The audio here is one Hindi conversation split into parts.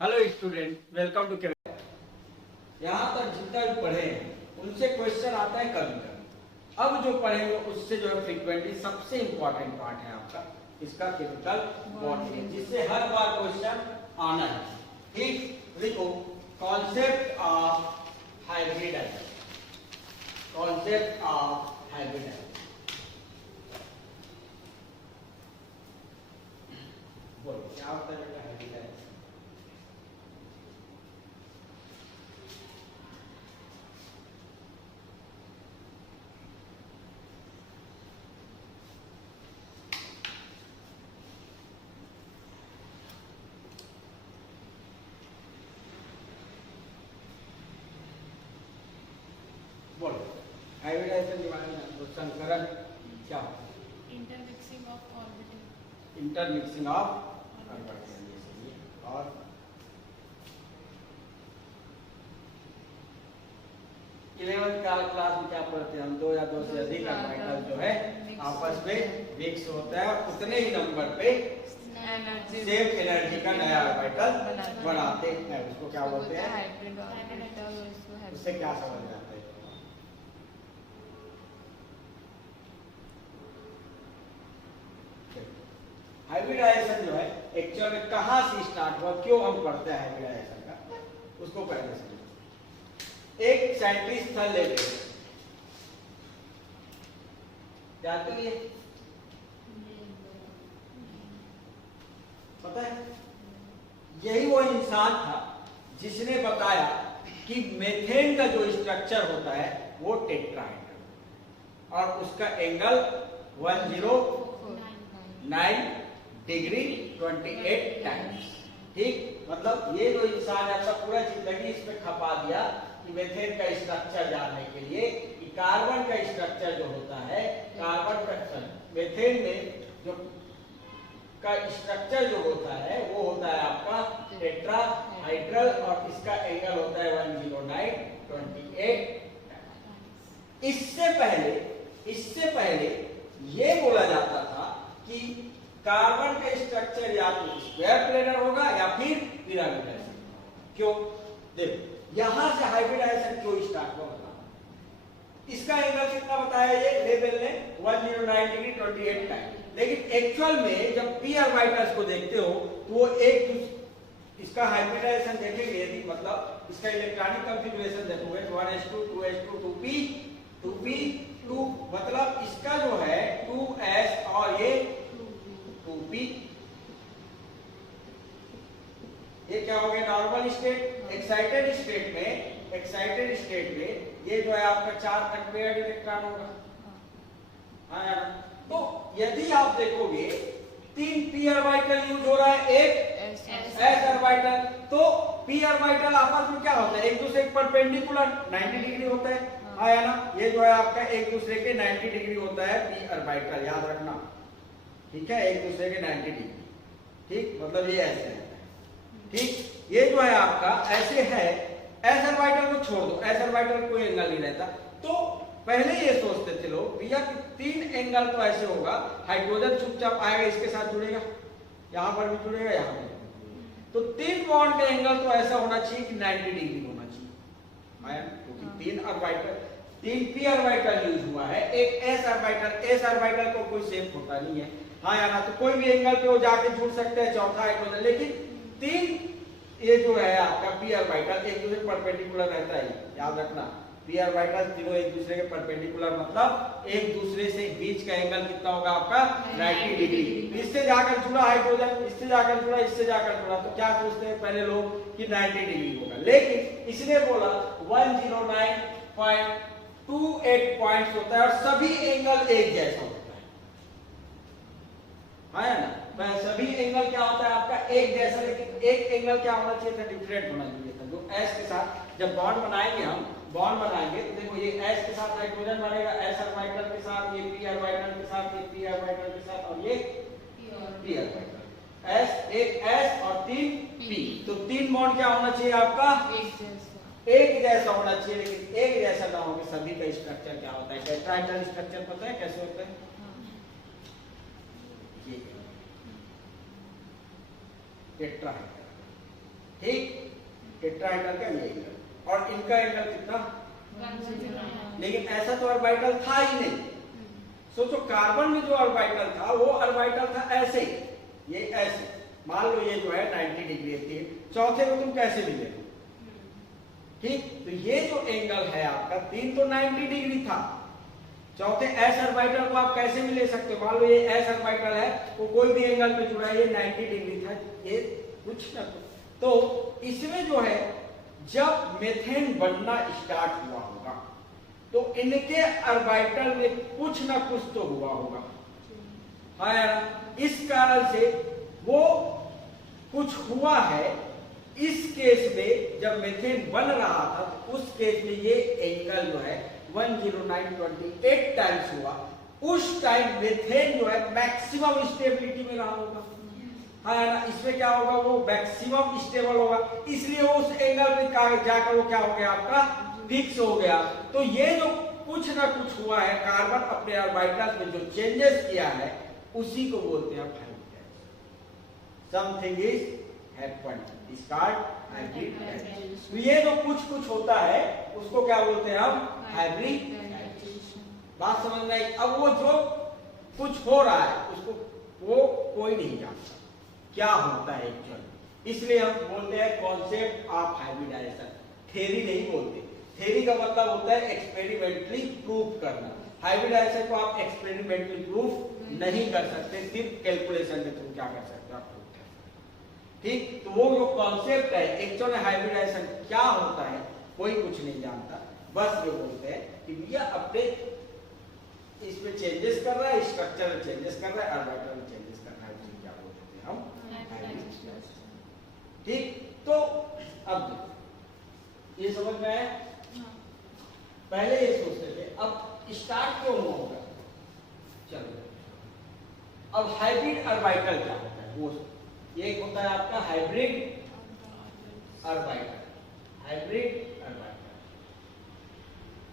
Hello student, welcome to chemistry. यहाँ तक जितना भी पढ़े हैं उनसे क्वेश्चन आता है कभी कभी। अब जो पढ़ेंगे उससे जो है फ्रीक्वेंटली सबसे इंपॉर्टेंट पार्ट है आपका इसका केमिकल बॉन्डिंग, जिससे हर बार क्वेश्चन आना है। ठीक, देखो concept of hybridization. Concept of hybridization बोलो क्या होता है बेटा हाइब्रिडाइजेशन? बोलो हाइब्रिडाइजेशन के बारे में। संकरण क्या होता है? Intermixing of orbital. Intermixing of orbital. और इलेवेंथ क्लास में क्या पढ़ते हैं हम? दो या दो से अधिक ऑर्बिटल जो है आपस में मिक्स होता है और उतने ही नंबर पे सेम एनर्जी का नया ऑर्बिटल बनाते हैं। उसको क्या बोलते हैं? Hybrid orbital. उससे क्या समझ में आता है? हाइब्रिडाइजेशन जो है एक्चुअल में कहां से स्टार्ट हुआ, क्यों हम पढ़ते हैं हाइब्रिडाइजेशन का, उसको पहले समझो। एक साइंटिस्ट था लेके जानते हैं, पता है? यही वो इंसान था जिसने बताया कि मेथेन का जो स्ट्रक्चर होता है वो टेट्राहेड्रल और उसका एंगल 109 डिग्री 28 टाइम्स। ठीक, मतलब ये जो इंसान है अपना पूरा जिंदगी इस पे खपा दिया कि मेथेन का स्ट्रक्चर जानने के लिए कि कार्बन का स्ट्रक्चर जो होता है, कार्बन का मेथेन में जो का स्ट्रक्चर जो होता है वो होता है आपका टेट्राहाइड्रल और इसका एंगल होता है 109.28। इससे पहले ये बोला जाता था कि कार्बन का स्ट्रक्चर या तो स्क्वायर प्लेनर होगा या फिर पिरामिडल। क्यों? देखो यहां से हाइब्रिडाइजेशन क्यों स्टार्ट हुआ? इसका एंगल कितना बताया ये लेवल ने? 109 डिग्री 28 टाइम। लेकिन एक्चुअल में जब पी ऑर्बिटल्स को देखते हो तो वो एक इसका हाइब्रिडाइजेशन देखेंगे, यदि मतलब इसका इलेक्ट्रॉनिक कॉन्फ़िगरेशन देखोगे 1s2 2s2 2p 2 मतलब इसका जो है 2s और ये 2p। ये क्या हो गया? Normal state. एक्साइटेड स्टेट में ये जो है आपका 4 अनपेयर्ड इलेक्ट्रॉन होगा। हाँ यार, तो यदि आप देखोगे 3 p ऑर्बिटल यूज हो रहा है, एक s ऑर्बिटल, तो p ऑर्बिटल आपस में क्या होता है? एक दूसरे के परपेंडिकुलर 90 डिग्री होता है। हाँ या ना? ये जो है आपका एक दूसरे के 90 डिग्री होता है p ऑर्बिटल, याद रखना। ठीक है, एक दूसरे के 90 डिग्री। ठीक, मतलब ये ऐसे है। ठीक, ये जो है आपका ऐसे है। s ऑर्बिटल को छोड़ दो, s ऑर्बिटल कोई एंगल नहीं रहता। तो पहले ये सोचते थे लोग भैया कि 3 एंगल तो ऐसे होगा, हाइड्रोजन चुपचाप आएगा इसके साथ जुड़ेगा, यहां पर भी जुड़ेगा, यहां पर तो 3 बॉन्ड का एंगल तो ऐसा होना चाहिए कि 90 डिग्री होना चाहिए। क्योंकि 3 ऑर्बिटल 3 p ऑर्बिटल यूज हुआ है, एक s ऑर्बिटल को कोई शेप होता नहीं है। हाँ या ना? तो कोई भी एंगल पे वो जाके जुड़ सकते हैं चौथा हाइड्रोजन। लेकिन 3 ये जो है आपका p ऑर्बिटल एक दूसरे परपेंडिकुलर रहता है, याद रखना। p ऑर्बिटल तीनों एक दूसरे के परपेंडिकुलर, मतलब एक दूसरे से बीच का एंगल कितना होगा आपका? 90 डिग्री। इससे जाकर जुड़ा हाइड्रोजन, इससे जाकर जुड़ा, इससे जाकर जुड़ा, तो क्या सोचते हैं पहले लोग कि 90 डिग्री होगा। लेकिन इसने बोला 109.28 पॉइंट्स होता है और सभी एंगल एक जैसा होता है। हाँ ना? सभी एंगल क्या होता है आपका? एक जैसा। लेकिन एक एंगल क्या होना चाहिए था? डिफरेंट होना चाहिए था। जो s के साथ जब बॉन्ड बनाएंगे हम, बॉन्ड बनाएंगे तो देखो ये s के साथ हाइड्रोजन बनेगा, s ऑर्बिटल के साथ, ये p ऑर्बिटल के साथ, ये p ऑर्बिटल के साथ और ये p ऑर्बिटल। s एक s और 3 p, तो 3 बॉन्ड क्या होना चाहिए आपका? एक जैसा होना चाहिए। लेकिन एक जैसा ना हो कि सभी का स्ट्रक्चर क्या होता है? टेट्राहेड्रल स्ट्रक्चर पता है कैसे होता है? टेट्राहेड्रल ठीक, टेट्राहेड्रल का ये एंगल और इनका एंगल कितना, 109. लेकिन ऐसा तो ऑर्बिटल था ही नहीं। सोचो कार्बन में जो ऑर्बिटल था वो ऑर्बिटल था ऐसे, ये ऐसे, मान लो ये जो है 90 डिग्री थी, चौथे में तुम कैसे मिले, ठीक, तो ये जो एंगल है आपका 3 तो 90 डिग्री था, चौथे एस ऑर्बिटल को आप कैसे भी ले सकते हो, मान लो ये एस ऑर्बिटल है, वो कोई भी एंगल पे जुड़ा है, ये 90 डिग्री था, ये कुछ ना तो इसमें जो है जब मीथेन बनना स्टार्ट हुआ होगा तो इनके ऑर्बिटल में कुछ ना कुछ तो हुआ होगा, हाँ, इस कारण से वो कुछ हुआ है। इस केस में जब मीथेन बन रहा था तो उस केस में ये एंगल जो है 10928 टाइम्स हुआ। उस टाइम मीथेन जो है मैक्सिमम स्टेबिलिटी में रहा होगा, हाँ ना, इसमें क्या होगा, वो मैक्सिमम स्टेबल होगा, इसलिए वो उस एंगल पे जाकर वो क्या हो गया, आपका फिक्स हो गया। तो ये जो कुछ ना कुछ हुआ है, कार्बन अपने ऑर्बिटल्स में जो चेंजेस किया है उसी को बोलते हैं hybrid. Something is happened, start hybrid. तो ये जो कुछ होता है उसको क्या बोलते हैं हम, हाइब्रिड। बात समझ में आई। अब वो जो कुछ हो रहा है उसको वो कोई नहीं जानता क्या होता है एक्चुअली, इसलिए हम बोलते हैं कॉन्सेप्ट ऑफ हाइब्रिडाइजेशन, थ्योरी नहीं बोलते। थ्योरी का मतलब होता है एक्सपेरिमेंटली प्रूव करना, हाइब्रिडाइजेशन को आप एक्सपेरिमेंटली प्रूव नहीं कर सकते, सिर्फ कैलकुलेशन में तुम क्या कर सकते हो, ठीक। तो वो जो कॉन्सेप्ट है एक्चुअल हाइब्रिडाइजेशन क्या होता है कोई कुछ नहीं जानता, बस ये बोलते हैं कि भैया अपने इसमें चेंजेस कर रहा है, स्ट्रक्चर में चेंजेस कर रहा है, ऑर्बिटल में चेंजेस कर रहा है, उसे क्या बोलते हैं हम, ठीक। तो अब ये समझ में आया, पहले ये सोचते थे, अब स्टार्ट क्यों हुआ होगा, चलो अब हाइब्रिड ऑर्बिटल क्या होता है, वो एक होता है आपका हाइब्रिड ऑर्बिटल, हाइब्रिड ऑर्बिटल,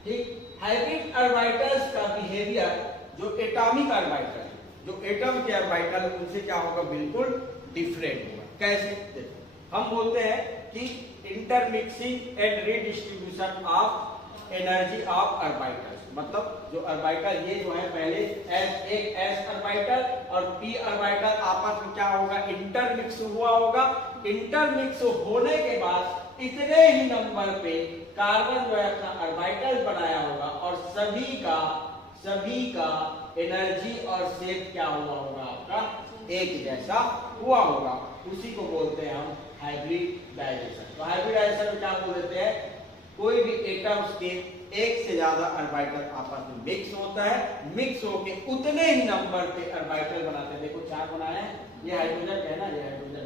ठीक। हाइब्रिड ऑर्बिटल्स का बिहेवियर जो एटॉमिक ऑर्बिटल है, जो एटम के ऑर्बिटल उनसे क्या होगा, बिल्कुल डिफरेंट होगा। कैसे, देखो हम बोलते हैं कि intermixing and redistribution of energy of orbitals, मतलब जो ऑर्बिटल ये जो है पहले एक एस ऑर्बिटल और पी ऑर्बिटल आपस में क्या होगा, इंटरमिक्स हुआ होगा। इंटरमिक्स होने के बाद इतने ही नंबर पे कार्बन जो है अपना ऑर्बिटल बनाया होगा और सभी का एनर्जी और शेप क्या हुआ होगा, आपका एक जैसा हुआ होगा, उसी को बोलते हैं हम हाइब्रिडाइजेशन। तो हाइब्रिडाइजेशन में क्या बोल देते हैं, कोई भी एटम्स के एक से ज्यादा ऑर्बिटल आपस में मिक्स होता है, मिक्स होके उतने ही नंबर पे ऑर्बिटल बनाते हैं। देखो चार बनाया है, ये हाइड्रोजन है ना, ये हाइड्रोजन है,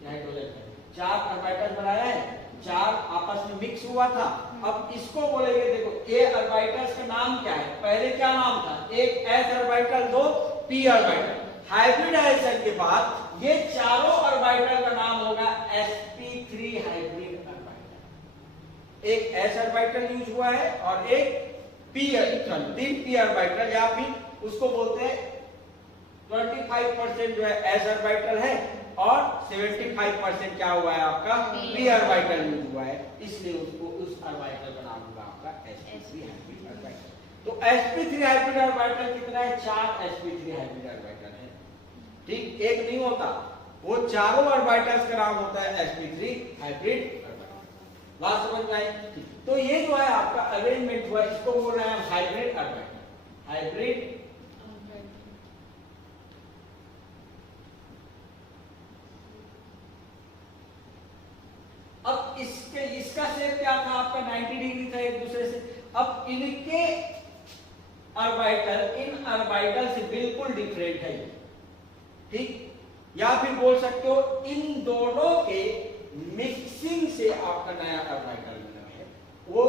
ये हाइड्रोजन है, चार ऑर्बिटल बनाया है, चार आपस में मिक्स हुआ था। अब इसको बोलेंगे, देखो ए ऑर्बिटल्स का नाम क्या है, पहले क्या नाम था, एक एस ऑर्बिटल, दो पी ऑर्बिटल। हाइब्रिडाइजेशन के बाद ये चारों ऑर्बिटल का नाम होगा sp3 हाइब्रिड ऑर्बिटल। एक s ऑर्बिटल यूज हुआ है और एक तीन p ऑर्बिटल, या फिर उसको बोलते हैं 25% जो है s ऑर्बिटल है और 75% क्या हुआ है, आपका p ऑर्बिटल यूज हुआ है, इसलिए उसको उस ऑर्बिटल का नाम होगा आपका sp3 हाइब्रिड ऑर्बिटल। तो sp3 हाइब्रिड ऑर्बिटल कितना है, 4 sp3 हाइब्रिड ऑर्बिटल है, ठीक, एक नहीं होता, वो चारों ऑर्बिटल्स का नाम होता है sp3 हाइब्रिड ऑर्बिटल। बात समझ में आई। तो ये जो है आपका अरेंजमेंट हुआ, इसको बोल रहे हैं हाइब्रिड ऑर्बिटल, हाइब्रिड। अब इसका शेप क्या था आपका, 90 डिग्री था एक दूसरे से। अब इनके ऑर्बिटल इन ऑर्बिटल से बिल्कुल डिफरेंट है, ठीक, या फिर बोल सकते हो इन दोनों के मिक्सिंग से आपका नया ऑर्बिटल बना है, वो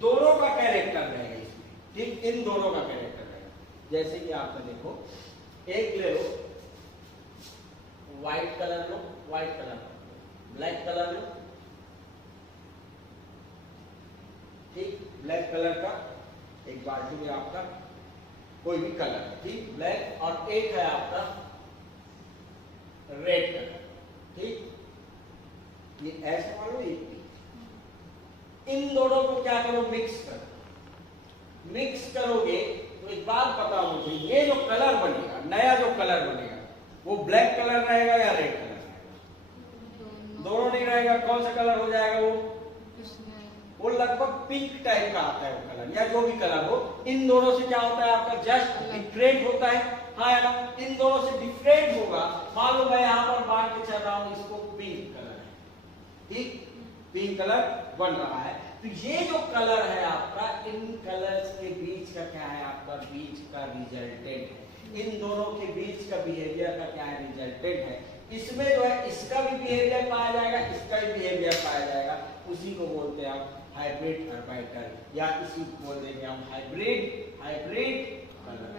दोनों का कैरेक्टर रहेगा इसमें, ठीक, इन दोनों का कैरेक्टर रहेगा। जैसे कि आपने देखो, एक ले लो व्हाइट कलर लो, व्हाइट कलर, ब्लैक कलर लो, ठीक, ब्लैक कलर का एक बाल्टी में आपका कोई भी कलर, ठीक, ब्लैक, और एक है आपका रेड कलर, ठीक। ये ऐसे मान लो, ये P। इन दोनों को क्या करो, मिक्स करो। मिक्स करोगे तो एक बात बताओ मुझे, ये जो कलर बनेगा, नया जो कलर बनेगा, वो ब्लैक कलर रहेगा या रेड कलर रहेगा? दोनों नहीं रहेगा। कौन सा कलर हो जाएगा वो लगभग पिंक टाइप का आता है वो कलर, या जो भी कलर हो। इन दोनों से क्या होता है आपका, जस्ट डिफरेंट होता है। हाँ है ना, इन दोनों से डिफरेंट होगा। मान लो मैं यहाँ पर बांट के चल रहा हूँ, इसको पिंक कलर है, ठीक, पिंक कलर बन रहा है। तो ये जो कलर है आपका, इन कलर्स के बीच का क्या है, आपका बीच का रिजल्टेंट है। इन दोनों के बीच का बिहेवियर का क्या है, रिजल्टेंट है। इसमें जो है इसका भी बिहेवियर पाया जाएगा, इसका भी बिहेवियर पाया जाएगा। उसी को बोलते हैं आप हाइब्रिड ऑर्बिटल, या इसी को बोल देंगे हम हाइब्रिड कलर।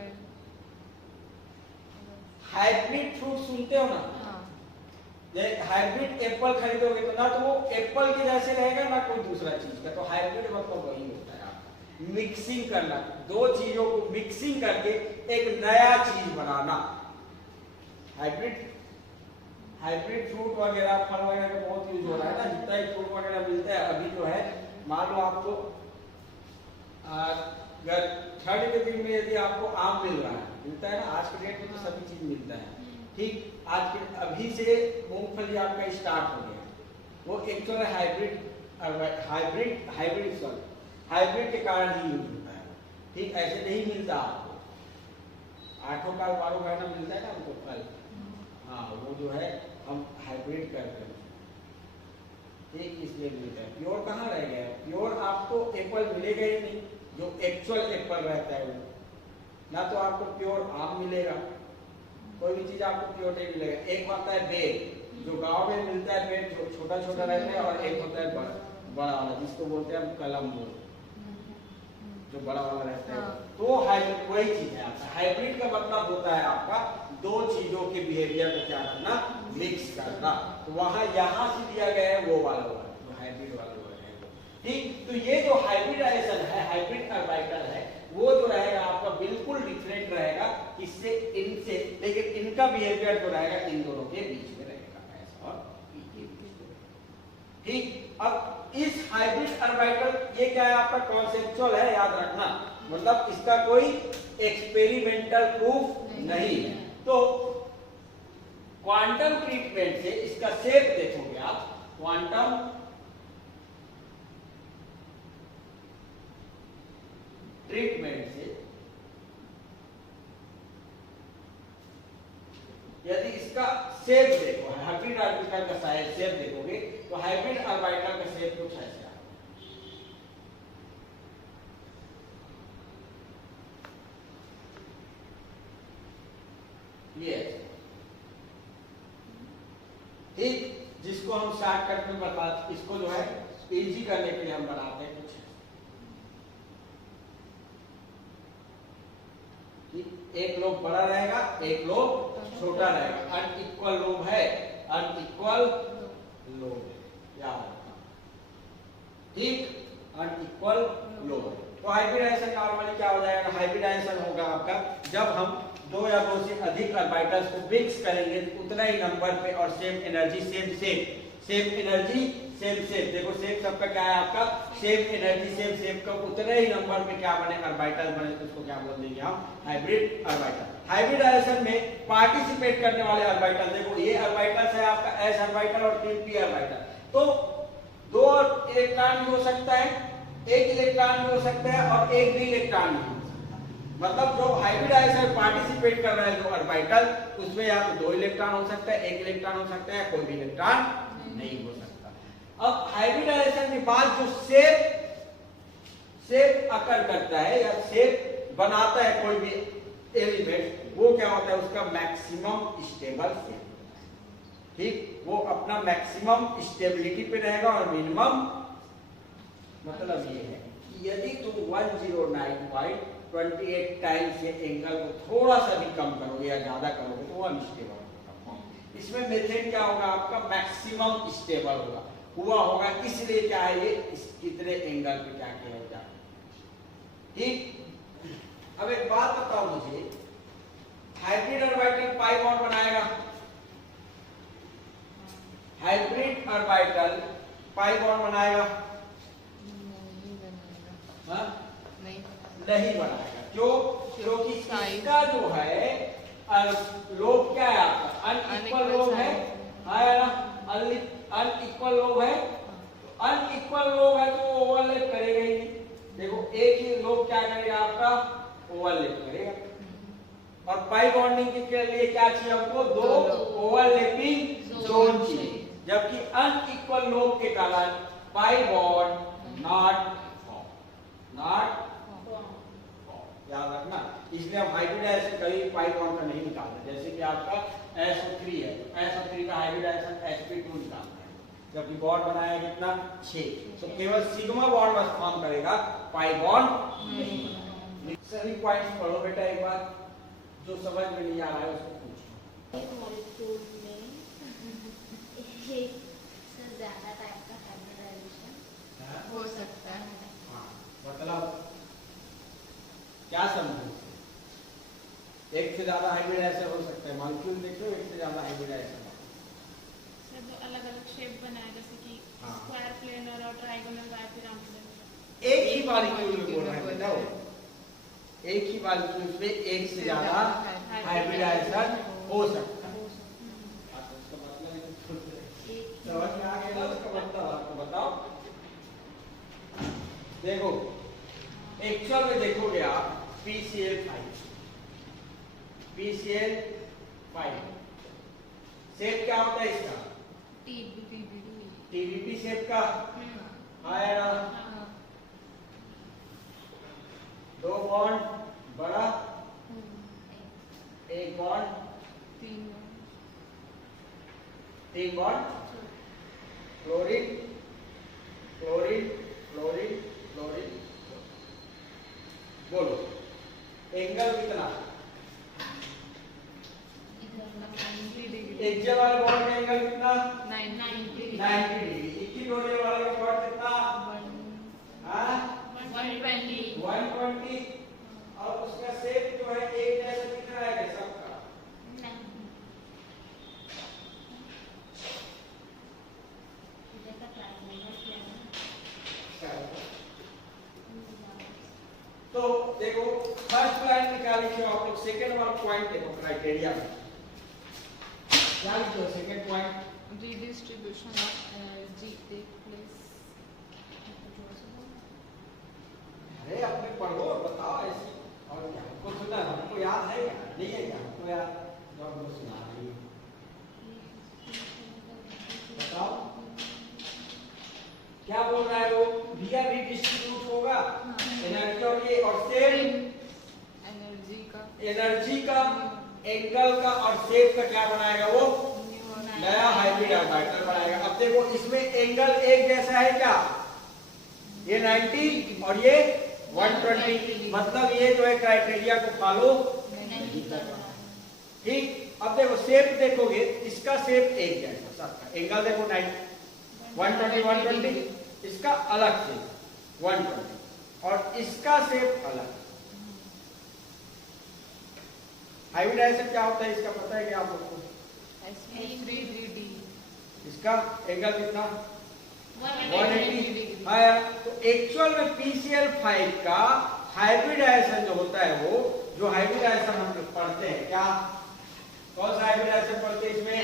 हाइब्रिड फ्रूट सुनते हो ना, हाइब्रिड एप्पल खरीदोगे तो ना तो वो एप्पल के जैसे रहेगा ना कोई दूसरा चीज का। तो हाइब्रिड मतलब वही होता है आपका मिक्सिंग करना, दो चीजों को मिक्सिंग करके एक नया चीज बनाना। हाइब्रिड फ्रूट वगैरह, फल वगैरह का बहुत यूज हो रहा है ना। जितना ही फ्रूट वगैरह मिलता है अभी जो है, मान लो आपको थर्ड के दिन में यदि आपको आम मिलता है ना, आज के डेट में तो सभी चीज मिलता है, ठीक। आज के अभी से मूंगफली आपका स्टार्ट हो गया, वो एक्चुअल हाइब्रिड के कारण ही यूज होता है, ठीक। ऐसे नहीं मिलता आपको, 8 का 12 महीना मिलता है ना हमको फल, हाँ वो जो है हम हाइब्रिड करते हैं, ठीक, इसलिए मिलता है। प्योर कहाँ रह गया, प्योर आपको एप्पल मिलेगा ही नहीं, जो एक्चुअल एप्पल रहता है वो। ना तो आपको प्योर आम मिलेगा, कोई भी चीज आपको प्योर नहीं मिलेगा। एक होता है बेर, जो गांव में मिलता है बेर, जो छोटा छोटा रहता है, और एक होता है बड़ा वाला, जिसको बोलते हैं हम कलम बोल, जो बड़ा वाला रहता है। तो हाइब्रिड वही चीज है आपका। हाइब्रिड का मतलब होता है आपका दो चीजों के बिहेवियर को क्या करना, मिक्स करना। तो वहां यहाँ से दिया गया है वो वाला हुआ, जो हाइब्रिड वाला हुआ है, ठीक। तो ये जो हाइब्रिडाइजेशन है, हाइब्रिड ऑर्बिटल है, वो जो रहेगा आपका बिल्कुल डिफरेंट रहेगा इससे, इनसे, लेकिन इनका बिहेवियर जो रहेगा इन दोनों के बीच में रहेगा, ऐसा और ठीक। अब इस हाइब्रिड ऑर्बिटल, ये क्या है आपका कॉन्सेप्चुअल है, याद रखना, मतलब इसका कोई एक्सपेरिमेंटल प्रूफ नहीं है। तो क्वांटम ट्रीटमेंट से इसका शेप देखोगे आप, क्वांटम ट्रीटमेंट से यदि इसका शेप देखो, हाइब्रिड ऑर्बिटल का शेप देखोगे तो हाइब्रिड ऑर्बिटल का शेप कुछ ऐसा है। ये ठीक, जिसको हम शॉर्टकट में बता, इसको जो है इजी करने के लिए हम बनाते हैं कुछ, एक लोब बड़ा रहेगा, एक लोब छोटा रहेगा, अनइक्वल लोब है, अनइक्वल लोब, याद रखना, ठीक, अनइक्वल लोब। तो हाइब्रिडाइजेशन नॉर्मली क्या हो जाएगा, हाइब्रिडाइजेशन होगा आपका जब हम दो या दो से अधिक ऑर्बिटल्स को मिक्स करेंगे तो उतना ही नंबर पे और same energy same energy same shape, देखो शेप सबका क्या है आपका, सेम एनर्जी सेम शेप का उतने ही नंबर में क्या बने, ऑर्बिटल बने, तो उसको क्या बोल देंगे हम, हाइब्रिड ऑर्बिटल। हाइब्रिडाइजेशन में पार्टिसिपेट करने वाले ऑर्बिटल, देखो ये ऑर्बिटल्स है आपका s ऑर्बिटल और 3p ऑर्बिटल, तो 2 इलेक्ट्रॉन भी हो सकता है, 1 इलेक्ट्रॉन भी हो सकता है और 1 भी इलेक्ट्रॉन भी हो सकता है। मतलब जो हाइब्रिडाइजेशन में पार्टिसिपेट कर रहे हैं जो ऑर्बिटल, उसमें या तो 2 इलेक्ट्रॉन हो सकता है, 1 इलेक्ट्रॉन हो सकता है, कोई भी इलेक्ट्रॉन नहीं हो सकता। अब हाइब्रिडाइजेशन के बाद जो शेप अकर करता है या शेप बनाता है कोई भी एलिमेंट, वो क्या होता है, उसका मैक्सिमम स्टेबल शेप, ठीक, वो अपना मैक्सिमम स्टेबिलिटी पे रहेगा और मिनिमम, मतलब ये है कि यदि तुम 109.28 टाइम्स ये एंगल को थोड़ा सा भी कम करोगे या ज्यादा करोगे तो वो अनस्टेबल होगा। इसमें मेथड क्या होगा आपका, मैक्सिमम स्टेबल होगा, इसलिए क्या है ये कितने एंगल पे क्या किया होगा, ठीक। अब एक बात बताओ मुझे, हाइब्रिड ऑर्बिटल पाई बॉन्ड बनाएगा, हाइब्रिड ऑर्बिटल पाई बॉन्ड बनाएगा? नहीं बनेगा। हाँ? नहीं नहीं बनाएगा। क्यों? क्योंकि Size- इसका जो है लोब क्या है आपका? अनइक्वल लोब है, है ना? अनइक्वल लोब है। अनइक्वल लोब है तो ओवरलैप करेगा ही नहीं। देखो एक ही लोब क्या करेगा आपका? ओवरलैप करेगा। और पाई बॉन्डिंग के लिए क्या चाहिए हमको? दो ओवरलैपिंग जोन चाहिए। जबकि अनइक्वल लोब के कारण पाई बॉन्ड नॉट याद रखना। इसलिए हम हाइब्रिडाइजेशन कभी पाई बॉन्ड का नहीं निकालते। जैसे कि आपका SO3 है, SO3 का हाइब्रिडाइजेशन sp2 निकालते हैं, जबकि बॉन्ड बनाया कितना? 6। तो केवल सिग्मा बॉन्ड बस फॉर्म करेगा, पाई बॉन्ड नहीं। सभी पॉइंट्स पढ़ो बेटा एक बार, जो समझ में नहीं आ रहा है उसको पूछो। एक मॉलिक्यूल में एक से ज्यादा टाइप का हाइब्रिडाइजेशन हो सकता है। हाँ, मतलब क्या समझो? एक से ज्यादा हाइब्रिडाइजेशन हो सकता है। मॉलिक्यूल देखो, एक से ज्यादा हाइब्रिडाइजेशन सर जो अलग-अलग शेप बनाए जैसे कि हाँ। स्क्वायर प्लेनर और ट्रायंगुलर बायपिरामिडल। एक ही मॉलिक्यूल में बोल रहे हैं बेटा, वो एक ही मॉलिक्यूल में एक से ज्यादा हाइब्रिडाइजेशन हो सकता है। उसका मतलब समझ में आ गया ना? उसका मतलब आपको बताओ। देखो एक्चुअल में देखोगे आप PCl5 शेप क्या होता है इसका? TBP शेप का है ना? दो बॉन्ड बड़ा, एक बॉन्ड, तीन bond, chlorine chlorine chlorine chlorine. बोलो एंगल कितना? एक्सियल वाले बॉन्ड का एंगल कितना? 90 डिग्री। इक्विटोरियल वाले का बॉन्ड कितना? हाँ 120। और उसका शेप जो है एक जैसा दिख रहा है सबका? तो देखो फर्स्ट लाइन निकाली थी आप लोग। सेकंड वाला पॉइंट देखो क्राइटेरिया में क्या लिखो? Second point redistribution of energy take place। अरे अपने पढ़ो और बताओ ऐसे। और क्या हमको सुना? हमको याद है क्या? नहीं है क्या हमको याद? जो हमको सुना रही है बताओ क्या बोल रहा है वो? दिया रिडिस्ट्रीब्यूट होगा एनर्जी और ये, और सेम एनर्जी का एंगल का और शेप का क्या बनाएगा वो? नया हाइब्रिड ऑर्बिटल बनाएगा। अब देखो इसमें एंगल एक जैसा है क्या? ये 90 और ये 120, मतलब ये जो है क्राइटेरिया को फॉलो नहीं कर रहा। ठीक। अब देखो शेप देखोगे, इसका शेप एक जैसा सबका, एंगल देखो 90 120, इसका अलग शेप 120 और इसका शेप अलग। हाइब्रिडाइजेशन क्या होता है इसका पता है क्या आप लोगों को? इसका एंगल कितना? 180 है। तो एक्चुअल में PCl5 का हाइब्रिडाइजेशन जो होता है, वो जो हाइब्रिडाइजेशन हम लोग पढ़ते हैं, क्या कौन सा हाइब्रिडाइजेशन पढ़ते हैं इसमें?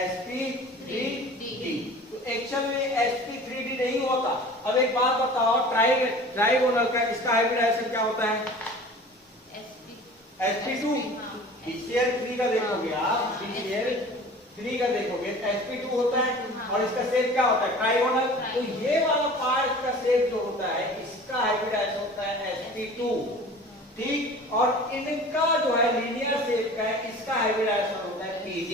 sp3d। तो एक्चुअल में sp3d नहीं होता। अब एक बात बताओ, ट्राइगोनल का इसका हाइब्रिडाइजेशन क्या होता है? sp2। PCl3 का देखोगे आप, PCl3 का देखोगे sp2 होता है और इसका शेप क्या होता है? ट्राइगोनल। तो ये वाला पार्ट का शेप जो होता है, इसका हाइब्रिडाइजेशन होता है sp2। ठीक। और इनका जो है लीनियर शेप का है, इसका हाइब्रिडाइजेशन होता है pd।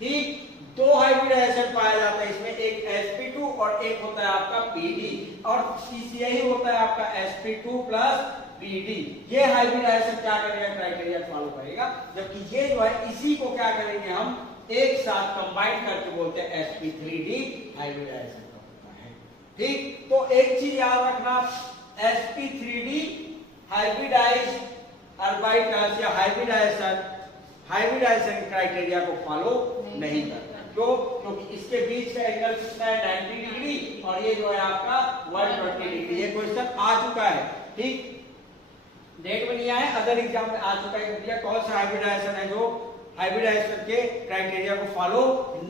ठीक। दो हाइब्रिडाइजेशन पाया जाता है इसमें, एक sp2 और एक होता है आपका pd, और यही होता है आपका sp2 प्लस pd। ये हाइब्रिडाइजेशन क्या करेगा? क्राइटेरिया फॉलो करेगा। जबकि ये जो है इसी को क्या करेंगे हम एक साथ कंबाइन करके बोलते हैं sp3d हाइब्रिडाइजेशन होता है। ठीक। तो एक चीज याद रखना, sp3d हाइब्रिडाइज्ड ऑर्बिटल्स या हाइब्रिडाइजेशन क्राइटेरिया को फॉलो नहीं करता। क्यों? क्योंकि इसके बीच का एंगल कितना है 90 डिग्री और ये जो है आपका 120 डिग्री। ये क्वेश्चन आ चुका है, ठीक, डेट में नहीं आया, अदर एग्जाम में आ चुका है। भैया कौन सा हाइब्रिडाइजेशन है जो हाइब्रिडाइजेशन के क्राइटेरिया को फॉलो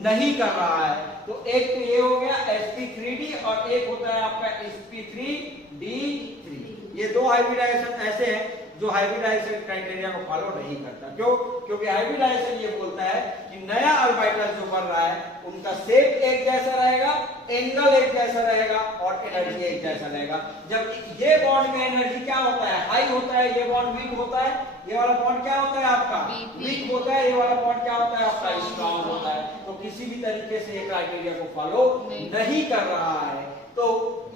नहीं कर रहा है? तो एक तो ये हो गया sp3d और एक होता है आपका sp3d3। ये दो हाइब्रिडाइजेशन ऐसे हैं जो हाइब्रिडाइजेशन क्राइटेरिया को फॉलो नहीं करता। क्यों? क्योंकि हाइब्रिडाइजेशन ये बोलता है कि नया ऑर्बिटल जो बन रहा है उनका शेप एक जैसा रहेगा, एंगल एक जैसा रहेगा और एनर्जी एक जैसा रहेगा। जब ये बॉन्ड का एनर्जी क्या होता है? हाई होता है, ये बॉन्ड वीक होता है। ये वाला बॉन्ड क्या होता है आपका? वीक होता है। ये वाला बॉन्ड क्या होता है आपका? स्ट्रॉन्ग होता है। तो किसी भी तरीके से ये क्राइटेरिया को फॉलो नहीं कर रहा है। तो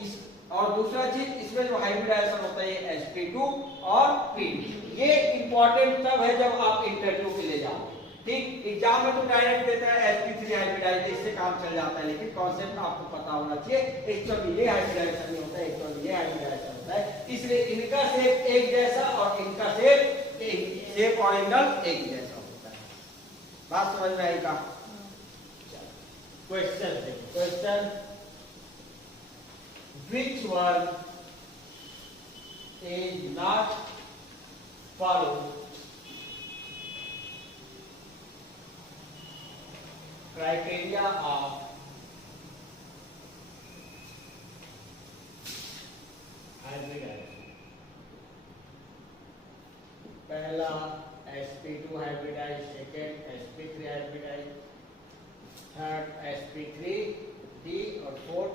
इस और दूसरा चीज इसमें जो हाइब्रिडाइजेशन होता है ये sp2 और pd, ये इंपॉर्टेंट तब है जब आप इंटरव्यू के लिए जाओ, ठीक। एग्जाम में तो डायरेक्ट देता है sp3 हाइब्रिडाइजेशन, इससे काम चल जाता है, लेकिन कॉन्सेप्ट आपको पता होना चाहिए। एक्चुअली ये हाइब्रिडाइजेशन नहीं होता है, एक्चुअली ये हाइब्रिडाइजेशन होता है। इसलिए इनका शेप एक जैसा और इनका शेप और एंगल एक जैसा होता है। बात समझ में आई का? क्वेश्चन देखो, question which one is not follow criteria of hybridization? पहला sp2 hybridise, second sp3 hybridise, third sp3d और फोर्थ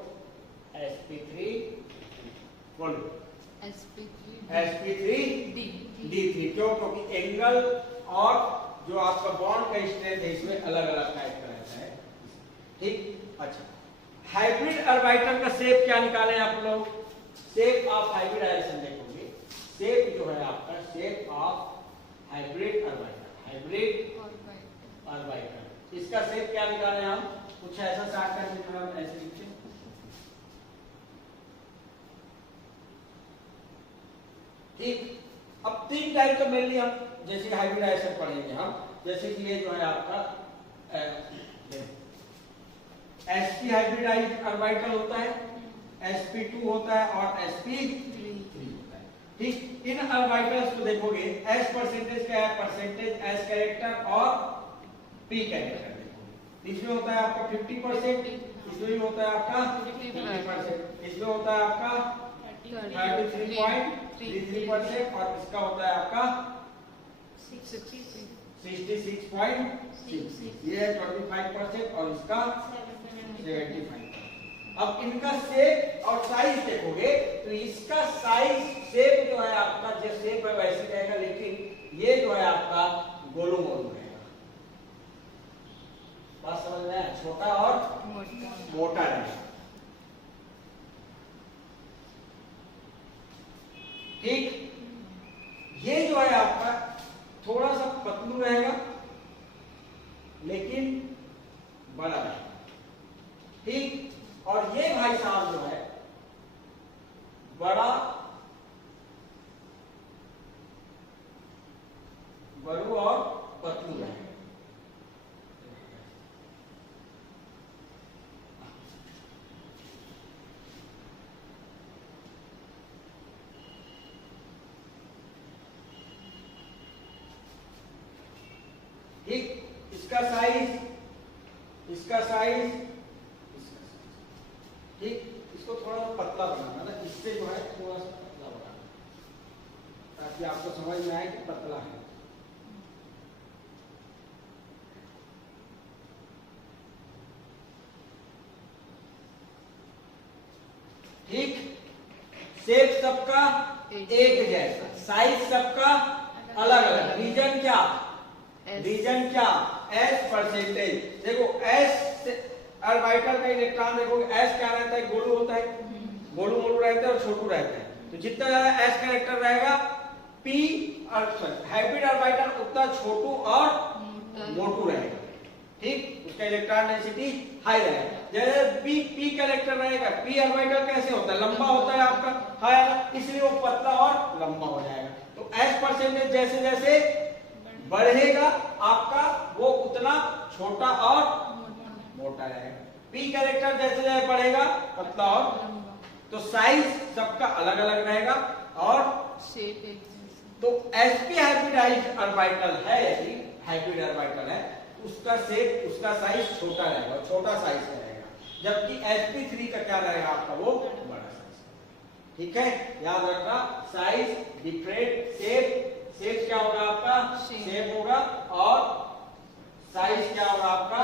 sp3 sp3d3। क्यों? क्योंकि एंगल और जो आपका बॉन्ड का स्ट्रेंथ है इसमें अलग अलग टाइप का रहता है, ठीक। अच्छा, हाइब्रिड ऑर्बिटल का शेप क्या निकालें आप लोग? शेप ऑफ हाइब्रिडाइजेशन देखोगे, शेप जो है आपका शेप ऑफ हाइब्रिड ऑर्बिटल, इसका शेप क्या निकालें हम? कुछ ऐसा शॉर्टकट निकालना ऐसे लिखते, ठीक। अब तीन टाइप का मेनली हम जैसे हाइब्रिडाइजेशन पढ़ेंगे हम, जैसे कि ये जो है आपका sp हाइब्रिडाइज ऑर्बिटल होता है, sp2 होता है और sp3 होता है, ठीक। इन ऑर्बिटल्स को देखोगे s परसेंटेज क्या है? परसेंटेज s कैरेक्टर और p कैरेक्टर देखोगे। इसमें होता है आपका 50%, इसमें भी होता है आपका 50%, इसमें होता है आपका 33.33% और इसका होता है आपका 66.6, ये है 25% और इसका 75%। अब इनका शेप और साइज देखोगे तो इसका साइज शेप जो है आपका जो शेप है वैसे रहेगा, लेकिन ये जो है आपका गोलू मोलू रहेगा। बात समझ में आया? छोटा और मोटा रहेगा, ठीक। ये जो है आपका थोड़ा सा पतलू रहेगा लेकिन बड़ा रहेगा, ठीक। और ये भाई साहब जो है बड़ा बड़ू और पतलू रहेगा, ठीक। इसका साइज ठीक, इसको थोड़ा सा पतला बनाना ना, इससे जो है थोड़ा सा पतला बनाना ताकि आपको समझ में आए कि पतला है, ठीक। शेप सबका एक जैसा, साइज सबका अलग अलग। रीजन क्या? रीजन क्या? s percentage. देखो s ऑर्बिटल का इलेक्ट्रॉन देखोगे s क्या रहता है? गोलू होता है, गोलू मोलू रहता है और छोटू रहता है। तो जितना ज्यादा s कैरेक्टर रहेगा p और हाइब्रिड ऑर्बिटल उतना छोटू और मोटू रहेगा, ठीक। उसका इलेक्ट्रॉन डेंसिटी हाई रहेगा। जैसे p कैरेक्टर रहेगा, p ऑर्बिटल कैसे होता है? लंबा होता है आपका, हाई, इसलिए वो पतला और लंबा हो जाएगा। तो s परसेंटेज जैसे जैसे बढ़ेगा आपका वो उतना छोटा और मोटा रहेगा। पी कैरेक्टर जैसे जैसे बढ़ेगा पतला और, लंबा। तो साइज सबका अलग अलग रहेगा। और शेप एक जैसा। तो sp हाइब्रिडाइज्ड ऑर्बिटल है, यदि हाइब्रिड ऑर्बिटल है उसका शेप उसका साइज छोटा रहेगा, छोटा साइज का रहेगा, जबकि sp3 का क्या रहेगा आपका वो बड़ा साइज। ठीक है, याद रखना साइज डिफरेंट, शेप क्या होगा आपका शेप होगा, और साइज क्या होगा आपका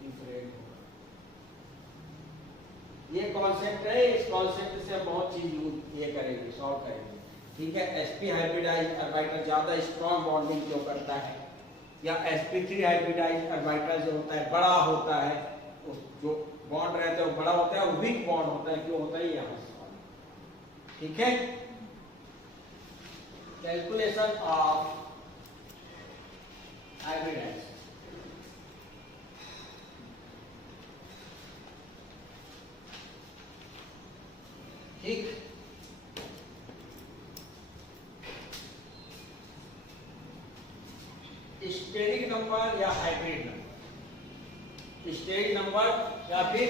डिफरेंट होगा। ये कॉन्सेप्ट है, इस कॉन्सेप्ट से हम बहुत चीज ये करेंगे, सॉल्व करेंगे। ठीक है, sp हाइब्रिडाइज्ड ऑर्बिटल ज्यादा स्ट्रॉन्ग बॉन्डिंग क्यों करता है, या sp3 हाइब्रिडाइज्ड ऑर्बिटल जो होता है बड़ा होता है, जो बॉन्ड रहता है वो बड़ा होता है, और वीक बॉन्ड होता है, क्यों होता है ये हम सॉल्व। ठीक है, कैलकुलेशन ऑफ हाइब्रिडाइज्ड। ठीक, स्टेरिक नंबर या हाइब्रिड नंबर, स्टेरिक नंबर या फिर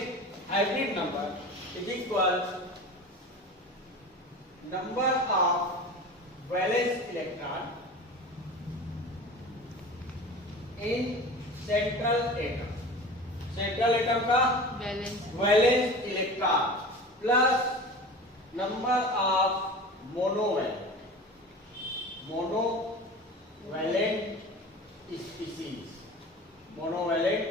hybrid number is equal number of valence electron in central atom, central atom का valence electron plus number of monovalent species, monovalent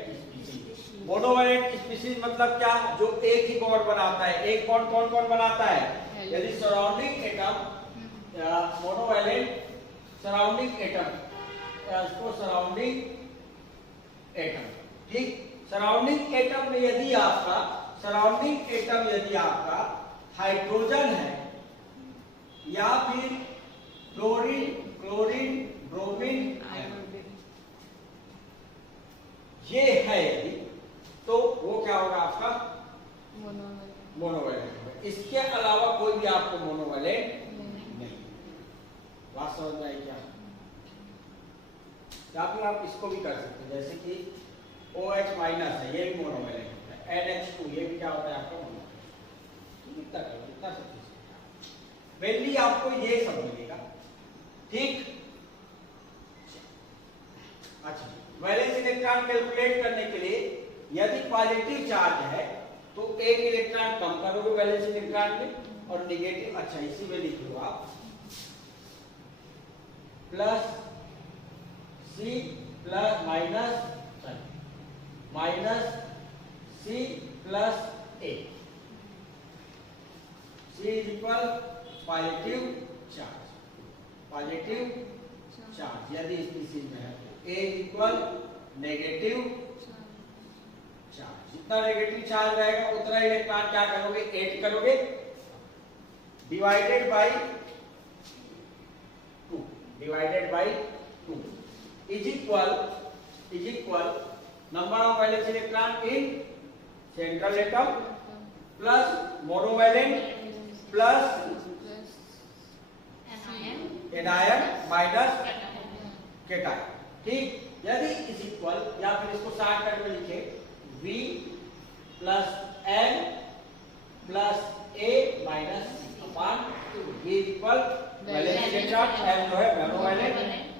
species मतलब क्या, जो एक ही बॉन्ड बनाता है। एक बॉन्ड कौन कौन बनाता है, यदि सराउंडिंग एटम या मोनोवैलेंट सराउंडिंग एटम, इसको सराउंडिंग एटम, ठीक, सराउंडिंग एटम में यदि आपका हाइड्रोजन है या फिर क्लोरीन ब्रोमीन ये है यदि, तो वो क्या होगा आपका मोनोवैलेंट। इसके अलावा कोई भी आपको मोनोवैलेंट नहीं। बात समझ में आई क्या? या फिर आप इसको भी कर सकते हैं, जैसे कि OH माइनस है, ये भी मोनोवैलेंट होता है, NH2 ये भी क्या होता है आपका मोनोवैलेंट। इतना सब मेनली आपको ये सब मिलेगा। ठीक, अच्छा, वैलेंस इलेक्ट्रॉन कैलकुलेट करने के लिए यदि पॉजिटिव चार्ज है तो एक इलेक्ट्रॉन कम करोगे वैलेंस इलेक्ट्रॉन में, और नेगेटिव, अच्छा इसी में लिख लो आप, plus C plus minus C plus A, C is equal positive charge यदि स्पीसीज में है, A is equal negative charge. जितना नेगेटिव चार्ज रहेगा उतना इलेक्ट्रॉन क्या करोगे, ऐड करोगे, divided by 2 is equal number of valence electron in central atom plus monovalent plus anion minus cation. ठीक, यदि इज इक्वल, या फिर इसको शॉर्टकट में लिखे V plus N plus A minus C अपान 2, ये इक्वल वैलेंस इलेक्ट्रॉन, M जो है मोनोवैलेंट,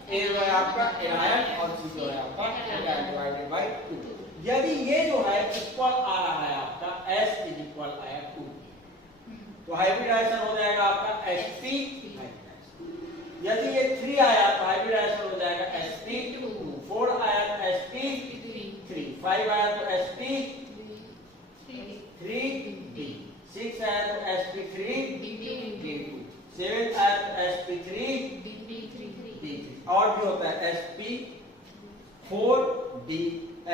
A जो है आपका एनायन, और C जो है आपका केटायन डिवाइडेड बाय 2। यदि ये जो है इक्वल आ रहा है आपका S इज इक्वल आया 2, तो हाइब्रिडाइजेशन हो जाएगा आपका sp। यदि ये 3 आया तो हाइब्रिडाइजेशन हो जाएगा sp2, 4 आया तो sp3, 5 आया तो sp3d, 6 आया तो sp3d2, 7 आया तो sp3d3, और भी होता है sp4d,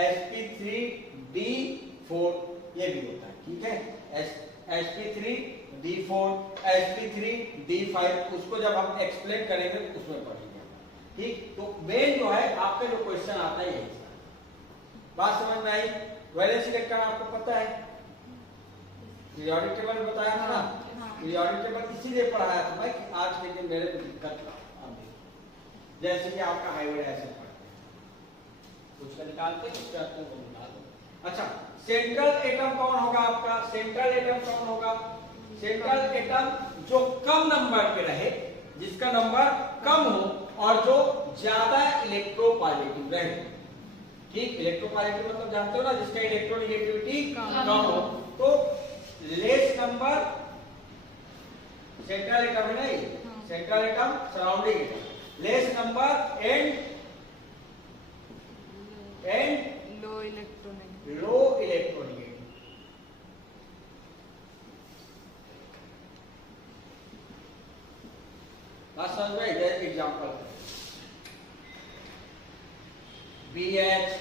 sp3d4 ये भी होता है। ठीक है, sp3d4, sp3d5, उसको जब हम एक्सप्लेन करेंगे तो उसमें पढ़ेंगे। ठीक, तो मेन जो है आपका जो क्वेश्चन आता है यही, बात समझ में आई। वैलेंस इलेक्ट्रॉन आपको पता है, पीरियोडिक टेबल बताया था ना, पीरियोडिक टेबल इसीलिए पढ़ाया था मैं कि आज के दिन मेरे को दिक्कत जैसे कि आपका हाइब्रिडाइजेशन पढ़ते हैं, कुछ का निकालते कुछ का निकाल दो, अच्छा, सेंट्रल एटम कौन होगा आपका? सेंट्रल एटम कौन होगा? सेंट्रल एटम जो कम नंबर पे रहे, जिसका नंबर कम हो और जो ज्यादा इलेक्ट्रोपॉजिटिव रहे। ठीक, इलेक्ट्रोपॉजिटिव मतलब जानते हो ना, जिसका इलेक्ट्रोनेगेटिविटी कम हो, तो लेस नंबर सेंट्रल एटम है नहीं, central atom surrounding atom, less number and low electronegative. Low electronegative. बात समझ में? जैसे example BH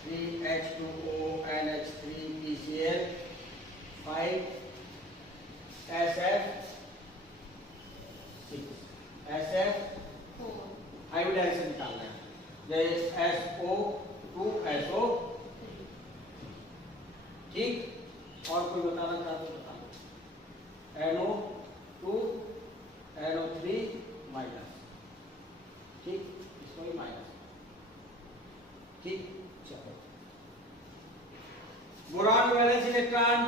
3H2O NH3 PCl 5 SF 6 SF hybridization निकालना है, जैसे SO2SO। ठीक, और कोई बताना चाहते हो बता दो। NO2 NO3 minus. ठीक, इसको भी माइनस। ठीक, चलो। Boron valence electron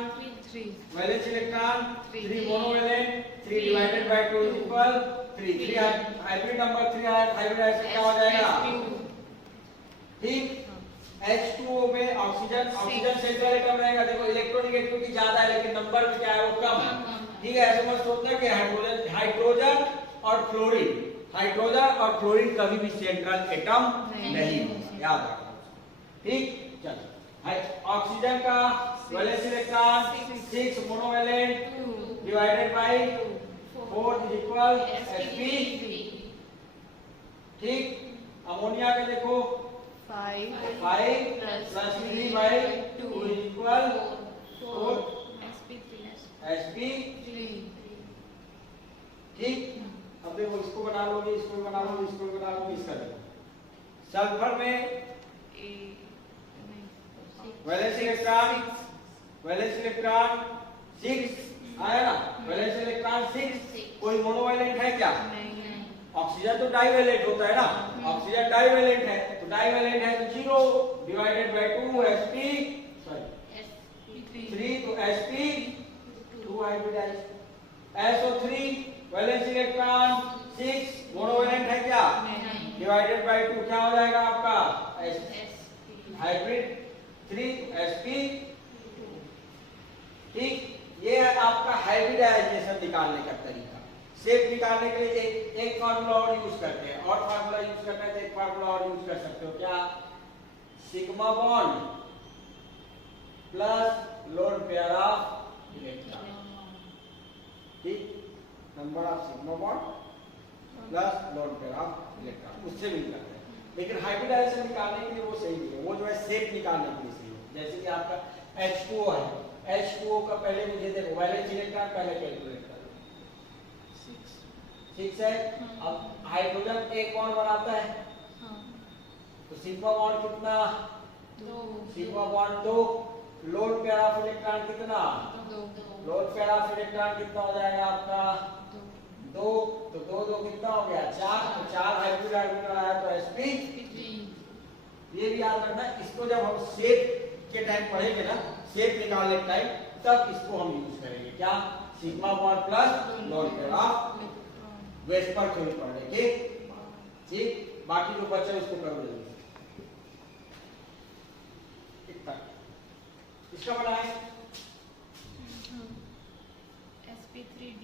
3 valence electron 3 3 monovalent 3 divided by 2 is equal 3 hybrid number 3 hybridization क्या हो जाएगा? ठीक, H2O में ऑक्सीजन सेंट्रल एटम रहेगा। देखो इलेक्ट्रोनेगेटिविटी ज्यादा है लेकिन नंबर क्या है वो कम है। ठीक है, ऐसे मत सोचना कि हाइड्रोजन और क्लोरीन कभी भी सेंट्रल एटम नहीं होगा, याद रखना। ठीक, चलो। ऑक्सीजन का valence electron 6 monovalent divided by 4 is equal sp। ठीक, अमोनिया का देखो 5 plus 3 by 2 is equal 4 sp। ठीक, अब देखो इसको बना लोगे, इसको बना लोगे, इसको बना लोगे, इसका देखो सल्फर में वैलेंस इलेक्ट्रॉन 6 आया ना, वैलेंस इलेक्ट्रॉन 6। कोई मोनोवैलेंट है क्या? ऑक्सीजन तो डाइवैलेंट होता है ना, ऑक्सीजन डाइवैलेंट है, तो डाइवैलेंट है तो 0 डिवाइडेड बाय 2 sp 3 तो sp 2 hybridize. SO3 valence electron 6 monovalent है क्या? डिवाइडेड बाय 2 क्या हो जाएगा आपका? Hybrid 3 sp। ठीक, ये है आपका हाइब्रिडाइजेशन निकालने का तरीका। शेप निकालने के लिए एक फार्मूला और यूज करते हैं, और फार्मूला यूज करना है तो एक फार्मूला और यूज कर सकते हो। क्या? Sigma bond plus lone pair of electron. ठीक, number of sigma bond plus lone pair of electron, उससे मिल जाता है। लेकिन हाइब्रिडाइजेशन निकालने के लिए वो सही नहीं है, वो जो है शेप निकालने के लिए सही है। जैसे कि आपका H2O है, H2O का पहले मुझे देखो वैलेंस इलेक्ट्रॉन पहले कैलकुलेट करो, 6 है। अब हाइड्रोजन एक बॉन्ड बनाता है, तो सिग्मा बॉन्ड कितना? 2 sigma bond 2। Loan pair of electron कितना? 2 लोन पेयर ऑफ इलेक्ट्रॉन कितना हो जाएगा आपका? 2। तो 2 कितना हो गया? 4। तो 4 हाइब्रिड ऑर्बिटल आया तो sp। ये भी याद रखना, इसको जब हम शेप के टाइम पढ़ेंगे ना, शेप निकालने के टाइम, तब इसको हम यूज करेंगे। क्या? Sigma bond plus lone pair of VSEPR theory पढ़ने के। ठीक, बाकी जो बच्चा उसको कर देंगे। इसका बनाए sp3d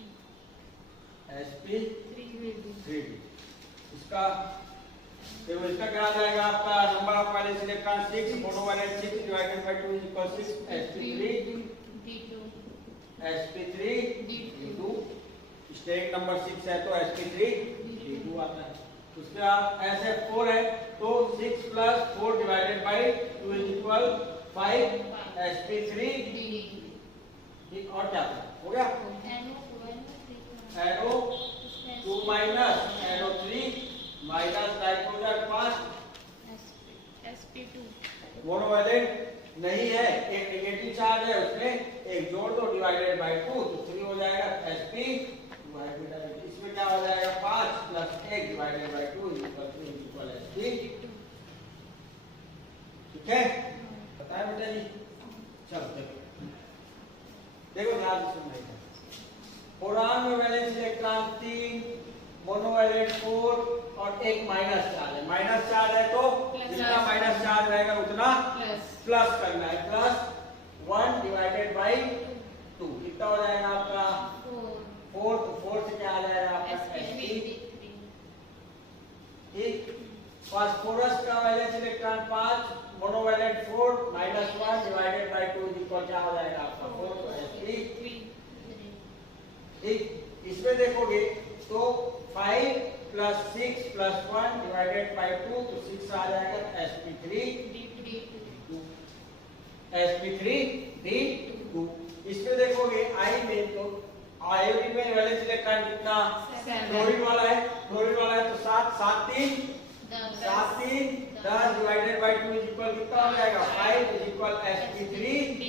sp3d। इसका देखो, इसका क्या आ जाएगा आपका? Number of valence electron 6 monovalent 6 divided by 2 is equal 6 sp3d2। State number 6 है तो sp3d2 आता है। उसके बाद SF4 है तो 6 plus 4 divided by 2 is equal 5 sp3d। ठीक, और क्या हो गया? NO2 minus NO3 minus nitrogen 5 sp2 monovalent नहीं है, एक नेगेटिव चार्ज है उसमें, एक जोड़ दो डिवाइडेड बाय 2 तो 3 हो जाएगा sp। इसमें क्या हो जाएगा? 5 plus 1 divided by 2 is equal sp। ठीक है, बताएं बेटा जी। चलो देखो ध्यान से सुनना। बोरान में वैलेंस इलेक्ट्रॉन 3, मोनोवैलेंट 4 और एक माइनस चार्ज है। माइनस चार्ज है तो जितना माइनस चार्ज रहेगा उतना प्लस करना है। प्लस 1 डिवाइडेड बाई 2 कितना हो जाएगा आपका 4। तो 4 से क्या आ जाएगा आपका sp। ठीक, फास्फोरस का valence electron 5, monovalent 4 minus 1 divided by 2 equal क्या हो जाएगा आपका 4। तो sp। ठीक, इसमें देखोगे तो 5 प्लस 6 प्लस 1 डिवाइडेड बाई 2 तो 6 आ जाएगा sp3d2। इसमें देखोगे आई में तो आयोडीन में वैलेंस इलेक्ट्रॉन कितना क्लोरीन वाला है, तो 7 7 3 10 डिवाइडेड बाई 2 इक्वल कितना हो जाएगा 5 इक्वल sp3d।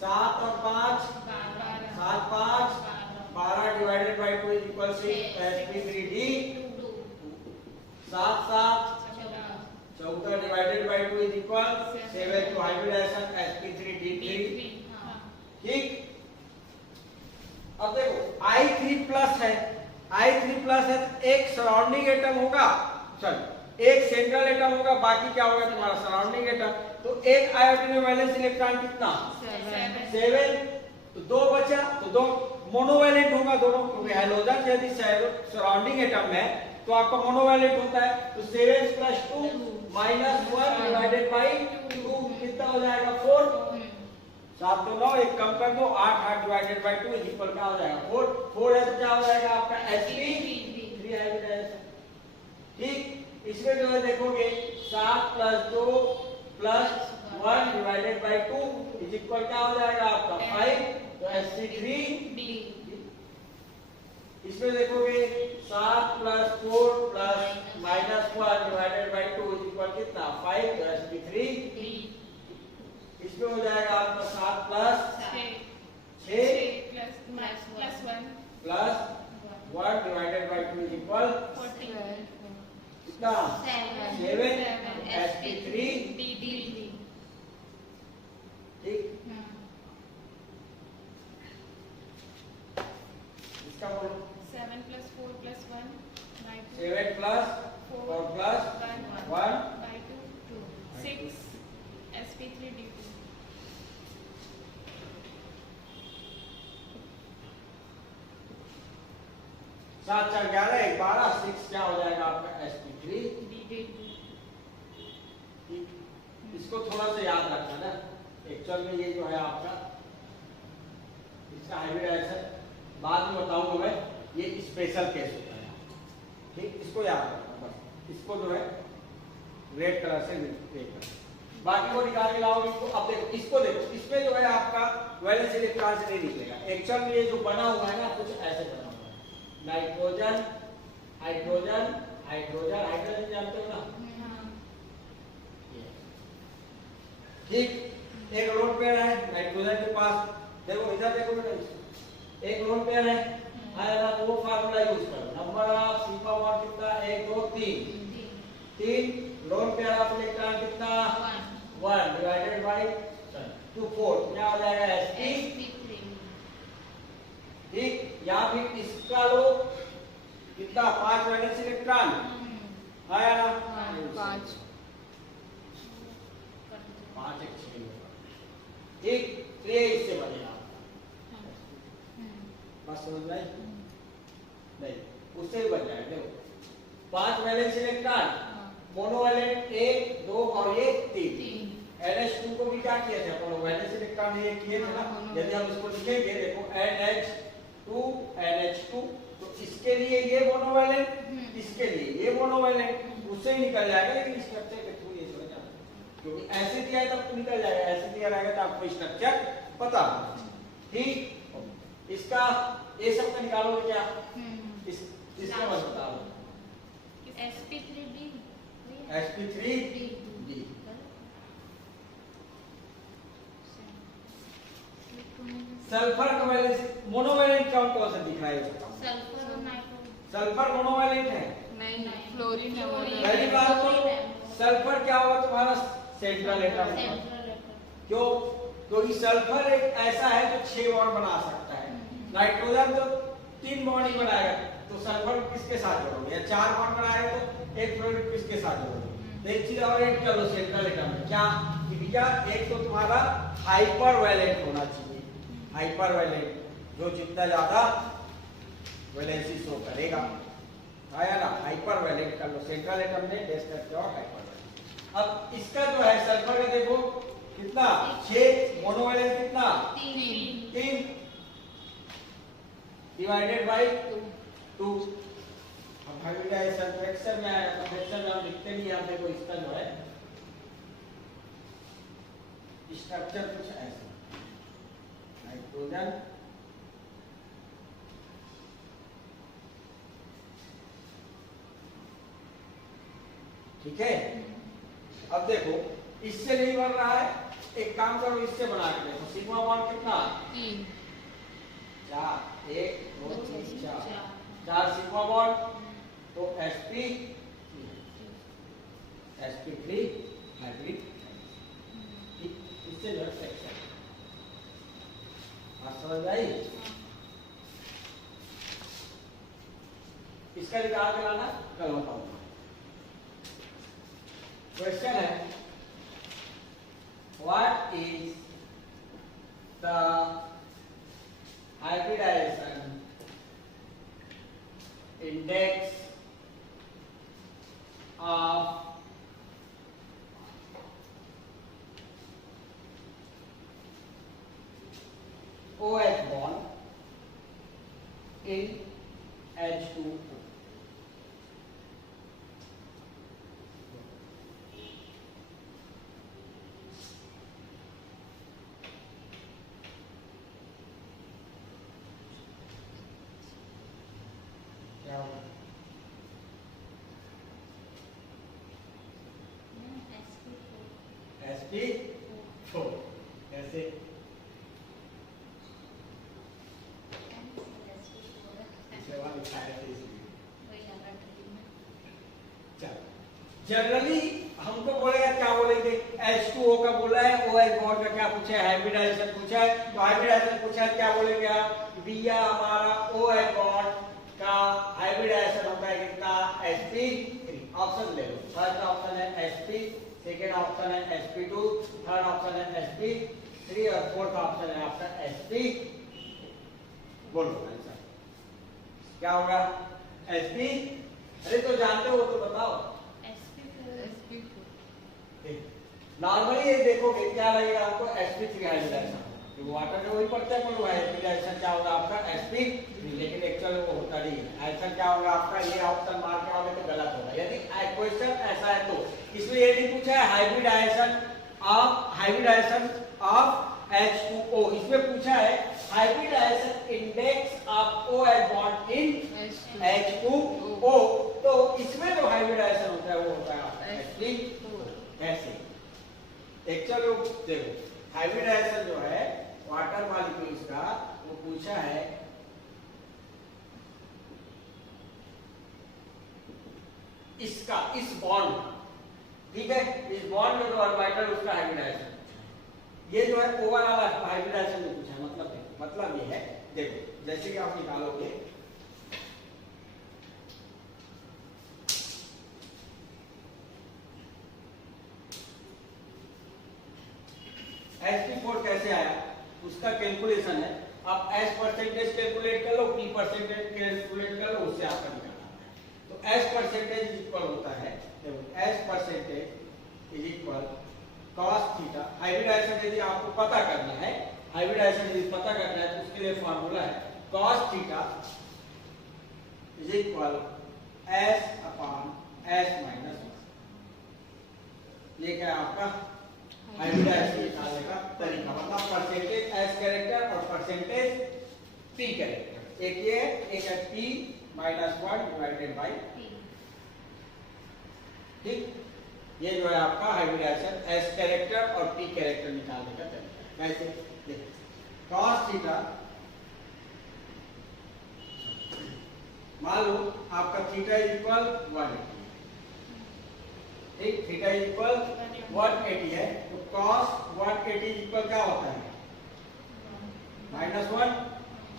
7 और 5 7 5 12 divided by 2 equal sp3d। 7 7 14 divided by 2 equal 7। तो हाइब्रिडाइजेशन sp3d3। ठीक, अब देखो I3+ है, I3+ है तो एक सराउंडिंग एटम होगा, चल एक सेंट्रल एटम होगा, बाकी क्या होगा तुम्हारा सराउंडिंग एटम। तो एक आयोडीन में वैलेंस इलेक्ट्रॉन कितना 7। तो 2 बचा, तो 2 मोनोवैलेंट होगा दोनों, क्योंकि हैलोजन यदि सराउंडिंग एटम है तो आपका मोनोवैलेंट होता है। तो 7 + 2 माइनस 1 डिवाइडेड बाई 2 कितना हो जाएगा 4। 7 तो 9 एक कम कर दो 8 8 डिवाइडेड बाई 2 इक्वल क्या हो जाएगा 4। 4 है तो क्या हो जाएगा आपका sp3 हाइब्रिडाइजेशन। ठीक, इसमें जो है देखोगे 7 + 2 + 1 डिवाइडेड बाई 2 इक्वल क्या हो जाएगा आपका 5। तो sp3d। इसमें देखोगे 7 + 4 + -1 डिवाइडेड बाई 2 इक्वल कितना 5। तो sp3d। इसमें हो जाएगा आपका 7 + 6 + 1 डिवाइडेड बाई 2 इक्वल कितना 7 sp3d। ठीक, इसका बोलो 7 + 4 + 1 by 2 7 + 4 + 1 by 2 6 sp3d2। 7 4 11 1 12 6 क्या हो जाएगा आपका sp3d। इसको थोड़ा सा याद रखना ना, एक्चुअल में ये जो है आपका इसका हाइब्रिडाइजेशन बाद में बताऊंगा मैं, ये स्पेशल केस होता है। ठीक, इसको याद रखना बस, इसको जो है रेड कलर से लिखना, बाकी को निकाल के लाओगे। तो अब देखो इसको देखो, इसमें जो है आपका वैलेंस इलेक्ट्रॉन से नहीं निकलेगा। एक्चुअल में ये जो बना हुआ है ना कुछ ऐसे बना हुआ है, नाइट्रोजन हाइड्रोजन हाइड्रोजन हाइड्रोजन जानते हो ना। ठीक, एक लोन पेयर है नाइट्रोजन के पास, देखो इधर देखो बेटा, एक लोन पेयर है आएगा तो वो फार्मूला यूज करो। नंबर ऑफ सिग्मा बॉन्ड कितना 1 2 3 लोन पेयर ऑफ इलेक्ट्रॉन कितना 1 डिवाइडेड बाय 2 4 क्या हो जाएगा sp3। ठीक, या फिर इसका लो कितना 5 वैलेंस इलेक्ट्रॉन आया ना 5 एक 6 ठीक, तो ये इससे बनेगा बस समझ में नहीं, उससे ही बन जाएगा। देखो 5 वैलेंस इलेक्ट्रॉन मोनोवैलेंट 1 2 और 3 NH2 को भी क्या किया था अपन वैलेंस इलेक्ट्रॉन ये किए थे ना। यदि हम इसको लिखेंगे देखो NH2 तो इसके लिए ये मोनोवैलेंट, इसके लिए ये मोनोवैलेंट, उससे ही निकल जाएगा। लेकिन स्ट्रक्चर के थ्रू ये समझ आना, क्योंकि ऐसे दिया है तब निकल जाएगा, ऐसे दिया रहेगा तो आपको स्ट्रक्चर पता होगा। ठीक, इसका ये सब का निकालोगे क्या इसका बस बता दो sp3d। sp3d। सल्फर का वैलेंस मोनोवैलेंट कौन सा दिख रहा है? सल्फर और नाइट्रोजन। सल्फर मोनोवैलेंट है नहीं, फ्लोरीन है। पहली बात तो सल्फर क्या होगा तुम्हारा सेंट्रल एटम, क्यों? क्योंकि सल्फर एक ऐसा है जो 6 बॉन्ड बना सकता है, नाइट्रोजन तो 3 बॉन्ड ही बनाएगा, तो सल्फर किसके साथ जोड़ोगे? या 4 बॉन्ड बनाएगा तो एक फ्लोरीन किसके साथ जोड़ोगे? तो एक चीज और ऐड कर लो सेंट्रल एटम में, क्या कि भैया एक तो तुम्हारा हाइपर वैलेंट होना चाहिए, हाइपर वैलेंट जो जितना ज्यादा वैलेंसी शो करेगा, आया ना? हाइपर वैलेंट कर लो सेंट्रल एटम में, डेस करके और हाइपर वैलेंट। अब इसका जो है सल्फर का देखो कितना 6, मोनोवैलेंट कितना 3 डिवाइडेड बाय 2। अब हाइब्रिडाइजेशन फ्रैक्शन में आएगा, तो फ्रैक्शन में हम लिखते नहीं, आप देखो इसका जो है स्ट्रक्चर कुछ ऐसा, नाइट्रोजन ठीक है। अब देखो इससे नहीं बन रहा है, एक काम करो इससे बना के देखो, सिग्मा बॉन्ड कितना 4, 1 2 3 4 सिग्मा बॉन्ड, तो sp3 हाइब्रिड, इससे जो है फ्रैक्शन आप समझ आई। इसका निकाल के लाना, कल बताऊंगा। क्वेश्चन है what is the hybridization index of OH bond in H2O? क्या होगा? sp4 कैसे? जनरली हमको बोलेगा, क्या बोलेंगे? H2O का बोला है, OH बॉन्ड का क्या पूछा है? हाइब्रिडाइजेशन पूछा है, तो हाइब्रिडाइजेशन पूछा है, क्या बोलेंगे आप? भैया हमारा OH बॉन्ड का हाइब्रिडाइजेशन होता है कितना? sp3। ऑप्शन ले लो, फर्स्ट ऑप्शन है sp, सेकेंड ऑप्शन है sp2, थर्ड ऑप्शन है sp3 और फोर्थ ऑप्शन है आपका sp। बोलो आंसर क्या होगा? sp। अरे तो जानते हो तो बताओ। नॉर्मली ये देखोगे क्या लगेगा आपको? sp3 हाइब्रिडाइजेशन, तो वाटर में वही पड़ता है, पर हाइब्रिडाइजेशन क्या होगा आपका? sp3, लेकिन एक्चुअल वो होता नहीं है। आंसर क्या होगा आपका? ये ऑप्शन मार के आओगे तो गलत होगा, यदि क्वेश्चन ऐसा है तो। इसमें ये नहीं पूछा है हाइब्रिडाइजेशन ऑफ H2O, इसमें पूछा है hybridization index of OH bond in H2O, तो इसमें जो हाइब्रिडाइजेशन होता है वो होता है आपका sp4। ऐसे एक्चुअल देखो हाइब्रिडाइजेशन जो है वाटर मॉलिक्यूल्स का, वो पूछा है इसका, इस बॉन्ड, ठीक है, इस बॉन्ड में जो ऑर्बिटल उसका हाइब्रिडाइजेशन, ये जो है ओवरऑल हाइब्रिडाइजेशन में पूछा है। मतलब ये है, देखो जैसे कि आप निकालोगे sp4 कैसे आया, उसका कैलकुलेशन है। आप s परसेंटेज कैलकुलेट कर लो, p परसेंटेज कैलकुलेट कर लो, उससे आपका निकालना है। तो s परसेंटेज इक्वल होता है, देखो s percentage is equal cos theta. Hybridization यदि आपको पता करना है, हाइब्रिडाइजेशन यदि पता करना है तो उसके लिए फार्मूला है cos theta is equal s upon s minus 1। ये क्या है आपका हाइब्रिडाइजेशन निकालने का तरीका, मतलब परसेंटेज एस कैरेक्टर और परसेंटेज पी कैरेक्टर, एक ये एक है p माइनस 1 डिवाइडेड बाई, ठीक। ये जो है आपका हाइब्रिडाइजेशन एस कैरेक्टर और पी कैरेक्टर निकालने का तरीका। कैसे? देखो cos थीटा, मान लो आपका थीटा इक्वल 180, ठीक, थीटा इज इक्वल 180 है, तो cos 180 इज इक्वल क्या होता है -1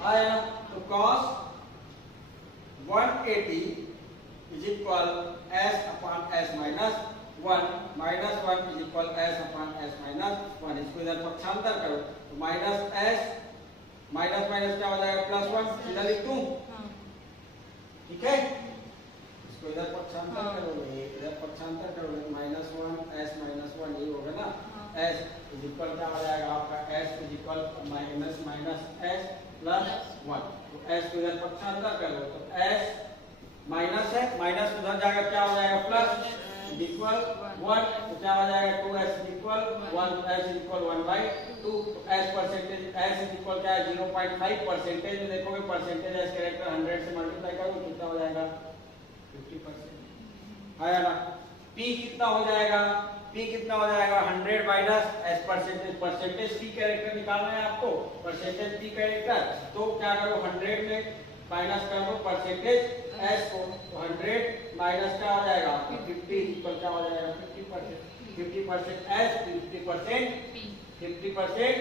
आया, तो cos 180 is equal s upon s minus 1 -1 is equal s upon s minus 1। इसको इधर पक्षांतर करो तो माइनस s माइनस माइनस क्या हो जाएगा +1, इधर लिख दूं, ठीक है। इसको इधर पक्षांतर करोगे, इधर पक्षांतर करोगे -1 s -1 ये होगा ना, s इज इक्वल क्या हो जाएगा आपका s is equal minus minus s +1। तो s को इधर पक्षांतर करो तो s माइनस है, माइनस उधर जाकर क्या हो जाएगा प्लस इज इक्वल 1, तो क्या हो जाएगा 2s इज इक्वल 1, तो s इज इक्वल 1/2। तो s percentage s is equal क्या है 0.5 परसेंटेज में देखोगे परसेंटेज s कैरेक्टर 100 से मल्टीप्लाई करोगे कितना हो जाएगा 50% आया ना। p कितना हो जाएगा, p कितना हो जाएगा 100 minus s percentage, percentage p character निकालना है आपको, परसेंटेज p कैरेक्टर, तो क्या करो 100 में माइनस कर दो परसेंटेज s को, तो 100 माइनस क्या हो जाएगा 50 इक्वल क्या हो जाएगा 50% s 50%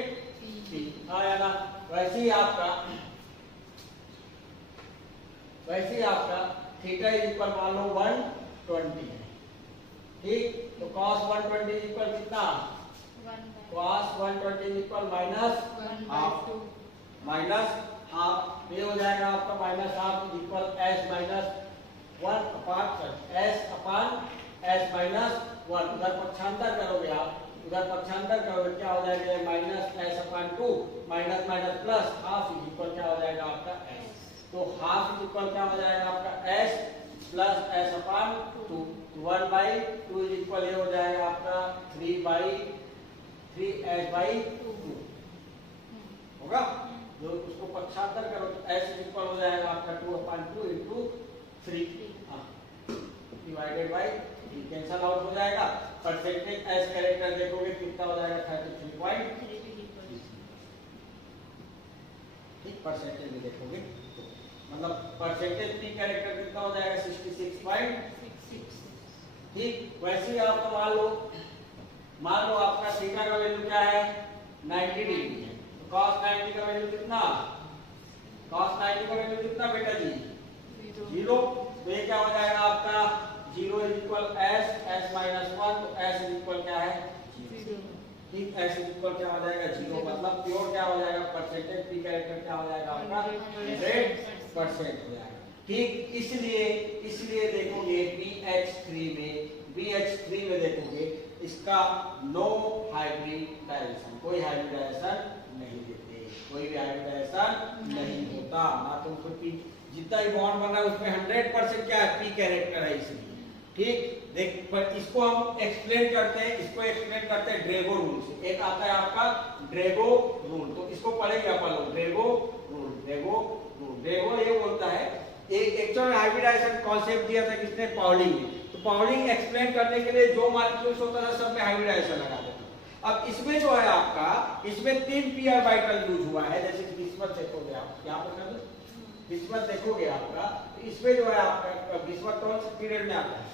p आया ना। वैसे ही आपका थीटा इज इक्वल मान लो 120 है, ठीक, तो cos 120 इज इक्वल कितना, cos 120 is equal minus half, ये हो जाएगा आपका -1/2 is equal s minus 1 upon s minus 1। उधर पक्षांतर करोगे आप, उधर पक्षांतर करोगे क्या हो जाएगा -s/2 minus minus plus half is equal क्या हो जाएगा आपका s, तो हाफ इज इक्वल क्या हो जाएगा आपका s plus s/2, 1/2 is equal ये हो जाएगा आपका 3/3s/2 होगा। जो उसको पक्षांतर करो तो s इज इक्वल हो जाएगा आपका 2/2 into 3 divided bye 3, cancel out हो जाएगा। परसेंटेज s कैरेक्टर देखोगे कितना हो जाएगा 33.3, ठीक, परसेंटेज में देखोगे तो मतलब परसेंटेज p कैरेक्टर कितना हो जाएगा 66.6, ठीक। वैसे ही आपको मान लो आपका थीटा का वैल्यू क्या है 90 डिग्री है, cos 90 का वैल्यू कितना, cos 90 का वैल्यू कितना बेटा जी 0, तो ये क्या हो जाएगा आपका 0 इज इक्वल s माइनस 1, तो s इज इक्वल क्या है 0, ठीक, s इज इक्वल क्या हो जाएगा 0, मतलब प्योर क्या हो जाएगा परसेंटेज p कैरेक्टर क्या हो जाएगा आपका 100% हो जाएगा, ठीक। इसलिए देखोगे BH3 में देखोगे इसका नो हाइब्रिडाइजेशन, कोई हाइब्रिडाइजेशन नहीं देते, कोई भी हाइब्रिडाइजेशन नहीं होता ना, तो उसको जितना ही बॉन्ड बन रहा है उसमें 100% क्या है p कैरेक्टर है, इसलिए, ठीक। देख पर इसको हम एक्सप्लेन करते हैं ड्रेगो रूल से। एक आता है आपका ड्रेगो रूल, तो इसको पढ़ेंगे अपन लोग, ड्रेगो ये बोलता है, एक एक्चुअल हाइब्रिडाइजेशन कॉन्सेप्ट दिया था किसने, पाउलिंग ने। तो पाउलिंग एक्सप्लेन करने के लिए जो मॉलिक्यूल्स होता था सब में हाइब्रिडाइजेशन लगा देता। अब इसमें जो है आपका, इसमें 3 p ऑर्बिटल यूज हुआ है, जैसे बिस्मथ देखोगे आप, यहाँ पर कर बिस्मथ देखोगे आपका, तो इसमें जो है आपका बिस्मथ कौन से पीरियड में आता है,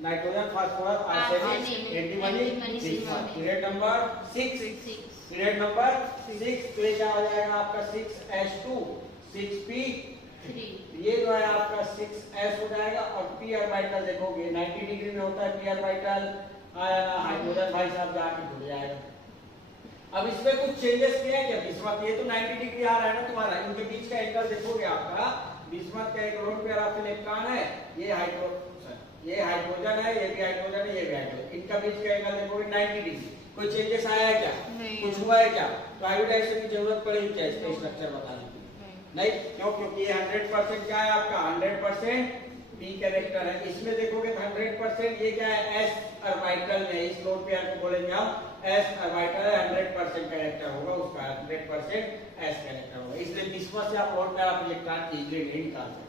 nitrogen phosphorus arsenic antimony period number 6, period number 6, तो ये क्या हो जाएगा आपका 6s2 6p3, ये जो है आपका 6s हो जाएगा। और p ऑर्बिटल देखोगे 90 डिग्री में होता है p ऑर्बिटल, आया ना, हाइड्रोजन भाई साहब जाके जुड़ जाएगा। अब इसमें कुछ चेंजेस किए हैं क्या, बिस्मथ ये तो 90 डिग्री आ रहा है ना तुम्हारा, इनके बीच का एंगल देखोगे आपका, बिस्मथ का एक लोन पेयर ऑफ इलेक्ट्रॉन है, ये हाइड्रोजन है, ये भी हाइड्रोजन है, ये भी हाइड्रोजन, इनका बीच का एंगल देखोगे 90 डिग्री। कोई चेंजेस आया है क्या, कुछ हुआ है क्या, तो हाइब्रिडाइजेशन की जरूरत पड़ेगी क्या इसका स्ट्रक्चर बताने की, नहीं, क्यों, क्योंकि ये 100% क्या है आपका 100% p कैरेक्टर है। इसमें देखोगे 100% ये क्या है s ऑर्बिटल में, इस लोन पेयर को बोलेंगे हम s ऑर्बिटल है, 100% कैरेक्टर होगा उसका, 100% s कैरेक्टर होगा, इसलिए बिस्मथ से आप loan pair of electron easily नहीं निकाल सकते।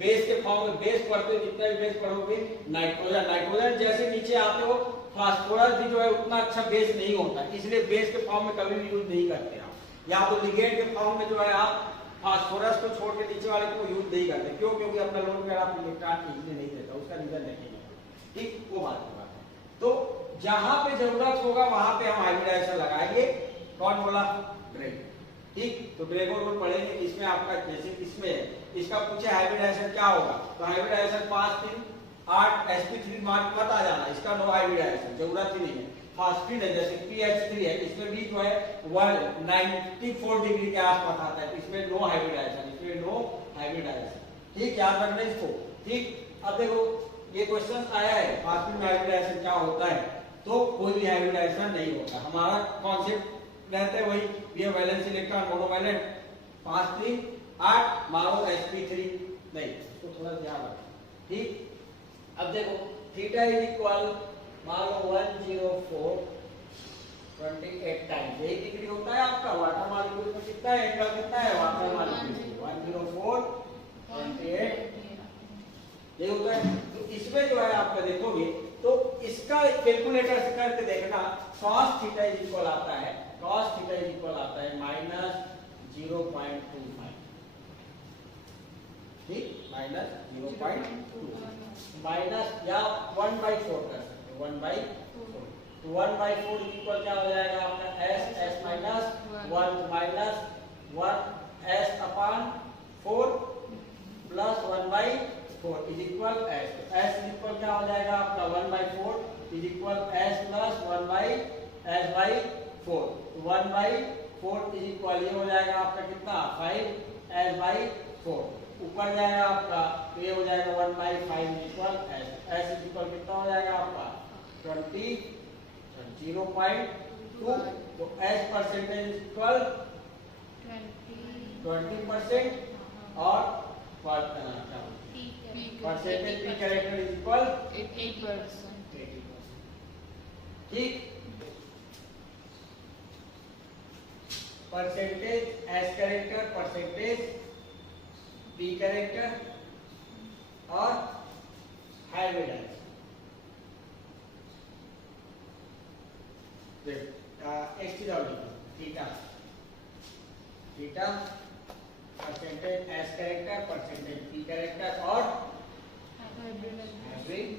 बेस के फॉर्म में बेस पढ़ते हो, जितना भी बेस पढ़ोगे, नाइट्रोजन जैसे नीचे आते हो, फास्फोरस भी जो है उतना अच्छा बेस नहीं होता, इसलिए बेस के फॉर्म में कभी भी यूज नहीं करते आप। या तो लिगेंड के फॉर्म में जो है आप फास्फोरस को छोड़ के नीचे वाले को यूज नहीं करते, क्यों? क्योंकि अपना लोन पेयर आप इलेक्ट्रॉन इजीली नहीं देता, उसका रीजन देखेंगे, ठीक, वो बात की बात है। तो जहां पे जरूरत होगा वहां पे हम हाइब्रिडाइजेशन लगाएंगे। कौन बोला? ड्रैगन, ठीक। तो ड्रैगन रूल पढ़ेंगे, इसमें आपका जैसे इसमें इसका पूछे हाइब्रिडाइजेशन क्या होगा, तो हाइब्रिडाइजेशन 5 3 8 sp3 मार्क मत आ जाना, इसका नो हाइब्रिडाइजेशन, जरूरत ही नहीं है। फास्फिन है जैसे PH3 है, इसमें भी जो है 194 डिग्री के आसपास आता है, तो इसमें नो हाइब्रिडाइजेशन, इसमें नो हाइब्रिडाइजेशन, ठीक, याद रखना इसको, ठीक। अब देखो ये क्वेश्चन आया है फास्फिन में हाइब्रिडाइजेशन क्या होता है, तो कोई भी हाइब्रिडाइजेशन नहीं होता। हमारा कॉन्सेप्ट रहता है वही, ये वैलेंस इलेक्ट्रॉन मोनोवैलेंट 5 3 8 मारो sp3 नहीं, इसको थोड़ा ध्यान रखना, ठीक। अब देखो थीटा इज इक्वल मान लो 104 28 टाइम्स, यही डिग्री होता है आपका वाटर मॉलिक्यूल में कितना है, एंगल कितना है वाटर मॉलिक्यूल 104 28 ये होता है। तो इसमें जो है आपका देखोगे तो इसका कैलकुलेटर से करके देखना, cos थीटा इज इक्वल आता है, cos थीटा इज इक्वल आता है -0.25, ठीक, -0.25 माइनस या 1/4 कर सकते हो, 1/4, तो 1/4 इक्वल क्या हो जाएगा आपका s minus 1 minus 1 s upon 4 plus 1/4 is equal s, तो s इज इक्वल क्या हो जाएगा आपका 1/4 is equal s plus 1/s/4, तो 1/4 इज इक्वल ये हो जाएगा आपका कितना 5s/4, ऊपर जाएगा आपका तो ये हो जाएगा 1/5 इक्वल s इज इक्वल कितना हो जाएगा आपका 0.2, तो s परसेंटेज इक्वल 20% और percentage P character is equal 80%, ठीक। Percentage S character, percentage P character और हाइब्रिडाइजेशन, एक चीज और लिखो, theta theta percentage S character, percentage P character और हाइब्रिड।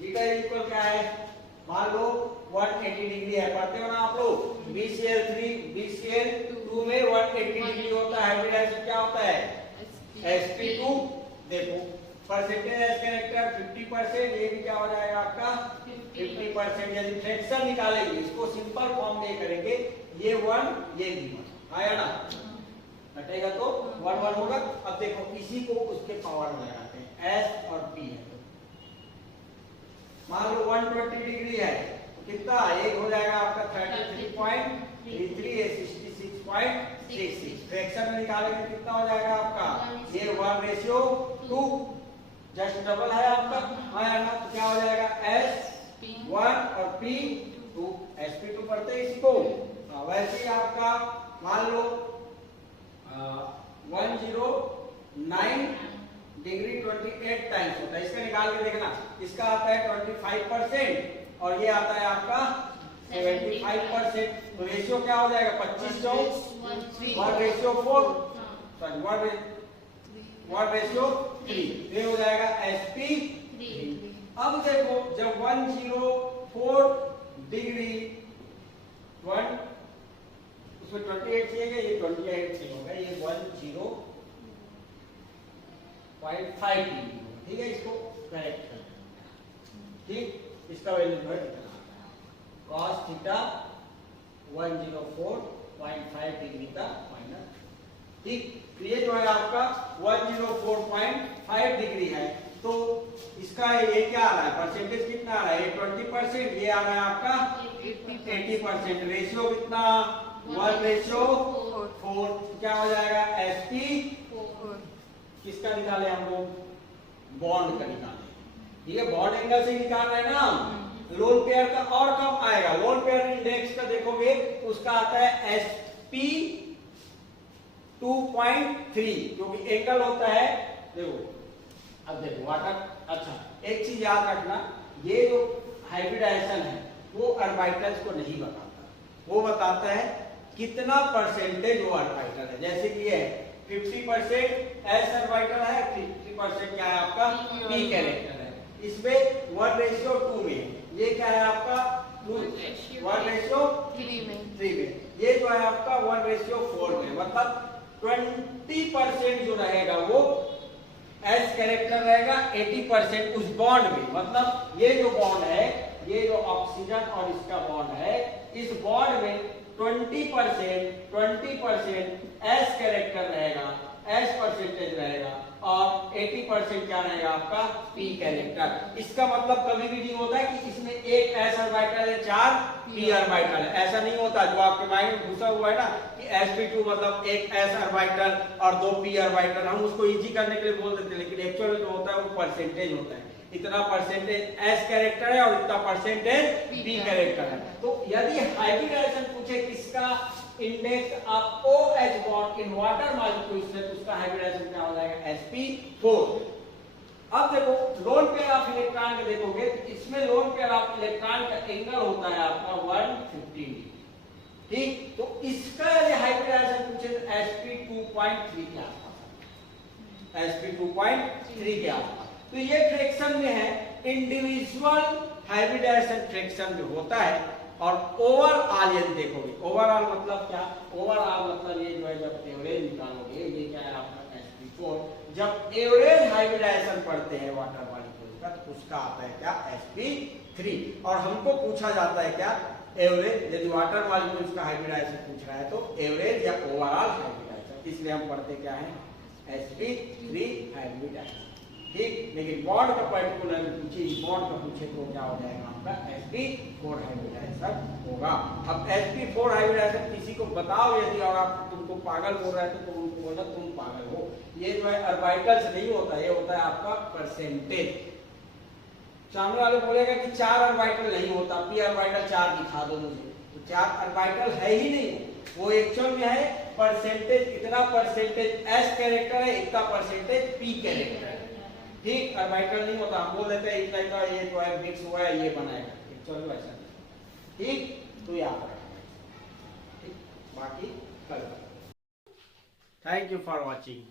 थीटा इक्वल क्या है, मान लो 180 डिग्री है, पढ़ते हो ना आप लोग, BCl2 में 180 डिग्री होता है, हाइब्रिडाइजेशन क्या होता है sp2, देखो परसेंटेज एस कैरेक्टर 50%, ये भी क्या हो जाएगा आपका 50%, यदि फ्रैक्शन निकालेंगे इसको सिंपल फॉर्म में करेंगे, ये 1 ये भी 1 आया ना, घटेगा तो 1 1 होगा। अब देखो इसी को उसके पावर में लगाते हैं, s और p है, मान लो 120 डिग्री है तो कितना एक हो जाएगा आपका 33.33 है 66.66, फ्रैक्शन में निकालेंगे कितना हो जाएगा आपका ये 1:2, जस्ट डबल है आपका, हाँ ना, तो क्या हो जाएगा s1 और p2, sp2 पढ़ते हैं इसी को। वैसे ही आपका मान लो 109 डिग्री 28 टाइम्स होता है, इसका निकाल के देखना, इसका आता है 25% और ये आता है आपका 75%, तो रेशियो क्या हो जाएगा 25 1:4, सॉरी 1:3, ये हो जाएगा sp3। अब देखो जब 104 डिग्री 1 उसमें 28 चाहिए, ये 28 से होगा, ये 105 डिग्री, ठीक है, इसको करेक्ट कर, ठीक, इसका वैल्यू जो है कितना cos थीटा 104.5 डिग्री का माइनस, ठीक। तो ये जो है आपका 104.5 डिग्री है, तो इसका ये क्या आ रहा है, परसेंटेज कितना आ रहा है, 20%, ये आ रहा है आपका 80%, रेशियो कितना 1:4, क्या हो जाएगा sp4, किसका निकाले हम लोग, बॉन्ड का निकाले, ठीक है, बॉन्ड एंगल से निकाल रहे हैं ना हम, लोन पेयर का और कम आएगा, लोन पेयर इंडेक्स का देखोगे उसका आता है sp 2.3, क्योंकि एंगल होता है, देखो अब देखो वाटर, अच्छा एक चीज याद रखना, ये जो हाइब्रिडाइजेशन है वो ऑर्बिटल्स को नहीं बताता, वो बताता है कितना परसेंटेज वो ऑर्बिटल है। जैसे कि ये 50% एस ऑर्बिटल है, 50% क्या है आपका पी कैरेक्टर है। इसमें 1:2 में, ये क्या है आपका 1:3 में, ये जो है आपका 1:4 में, मतलब 20% जो रहेगा वो एस कैरेक्टर रहेगा, 80% उस बॉन्ड में। मतलब ये जो बॉन्ड है, ये जो ऑक्सीजन और इसका बॉन्ड है, इस बॉन्ड में 20% एस कैरेक्टर रहेगा, एस परसेंटेज रहेगा, और 80% क्या रहेगा आपका पी कैरेक्टर। इसका मतलब कभी भी नहीं होता है कि इसमें एक एस ऑर्बिटल है, 4 पी ऑर्बिटल है, ऐसा नहीं होता। जो आपके माइंड में घुसा हुआ है ना कि sp2 मतलब एक एस ऑर्बिटल और 2 पी ऑर्बिटल, हम उसको इजी करने के लिए बोल देते हैं, लेकिन एक्चुअल में जो होता है वो परसेंटेज होता है। इतना परसेंटेज एस कैरेक्टर है और इतना परसेंटेज पी कैरेक्टर है। तो यदि हाइब्रिडाइजेशन पूछे किसका index of OH bond in water molecules से, तो उसका हाइब्रिडाइजेशन क्या हो जाएगा sp4। अब देखो लोन पेयर ऑफ इलेक्ट्रॉन के देखोगे तो इसमें लोन पेयर ऑफ इलेक्ट्रॉन का एंगल होता है आपका 150 डिग्री, ठीक। तो इसका यदि हाइब्रिडाइजेशन पूछे तो sp2.3 के आसपास, sp2.3 के आसपास। तो ये फ्रैक्शन में है, इंडिविजुअल हाइब्रिडाइजेशन फ्रैक्शन जो होता है। और ओवरऑल यदि देखोगे, ओवरऑल मतलब क्या, ओवरऑल मतलब ये जो है जब एवरेज निकालोगे, ये क्या है आपका sp4, जब एवरेज हाइब्रिडाइजेशन पढ़ते हैं वाटर मॉलिक्यूल का, तो उसका आता है क्या sp3। और हमको पूछा जाता है क्या एवरेज, यदि वाटर मॉलिक्यूल्स का हाइब्रिडाइजेशन पूछ रहा है तो एवरेज या ओवरऑल हाइब्रिडाइजेशन, इसलिए हम पढ़ते क्या है sp3 हाइब्रिडाइजेशन, ठीक। लेकिन बॉन्ड का पर्टिकुलर पूछे, बॉन्ड का पूछे तो क्या हो जाएगा आपका sp4 हाइब्रिडाइजेशन होगा। अब sp4 हाइब्रिडाइजेशन किसी को बताओ यदि, और आप तुमको पागल बोल रहा है तो तुम उनको बोलना तुम पागल हो। ये जो है ऑर्बिटल्स नहीं होता, ये होता है आपका परसेंटेज। सामने वाले बोलेगा कि 4 ऑर्बिटल नहीं होता, पी ऑर्बिटल 4 दिखा दो मुझे, तो 4 ऑर्बिटल है ही नहीं, वो एक्चुअल में है परसेंटेज, इतना परसेंटेज एस कैरेक्टर है, इतना परसेंटेज पी कैरेक्टर है, ठीक। ऑर्बिटल नहीं होता, हम बोल देते हैं इतना इतना ये जो है मिक्स हुआ है ये बनाएगा, एक्चुअल में ऐसा नहीं, ठीक। तो याद रखना, ठीक। बाकी कल। Thank you for watching.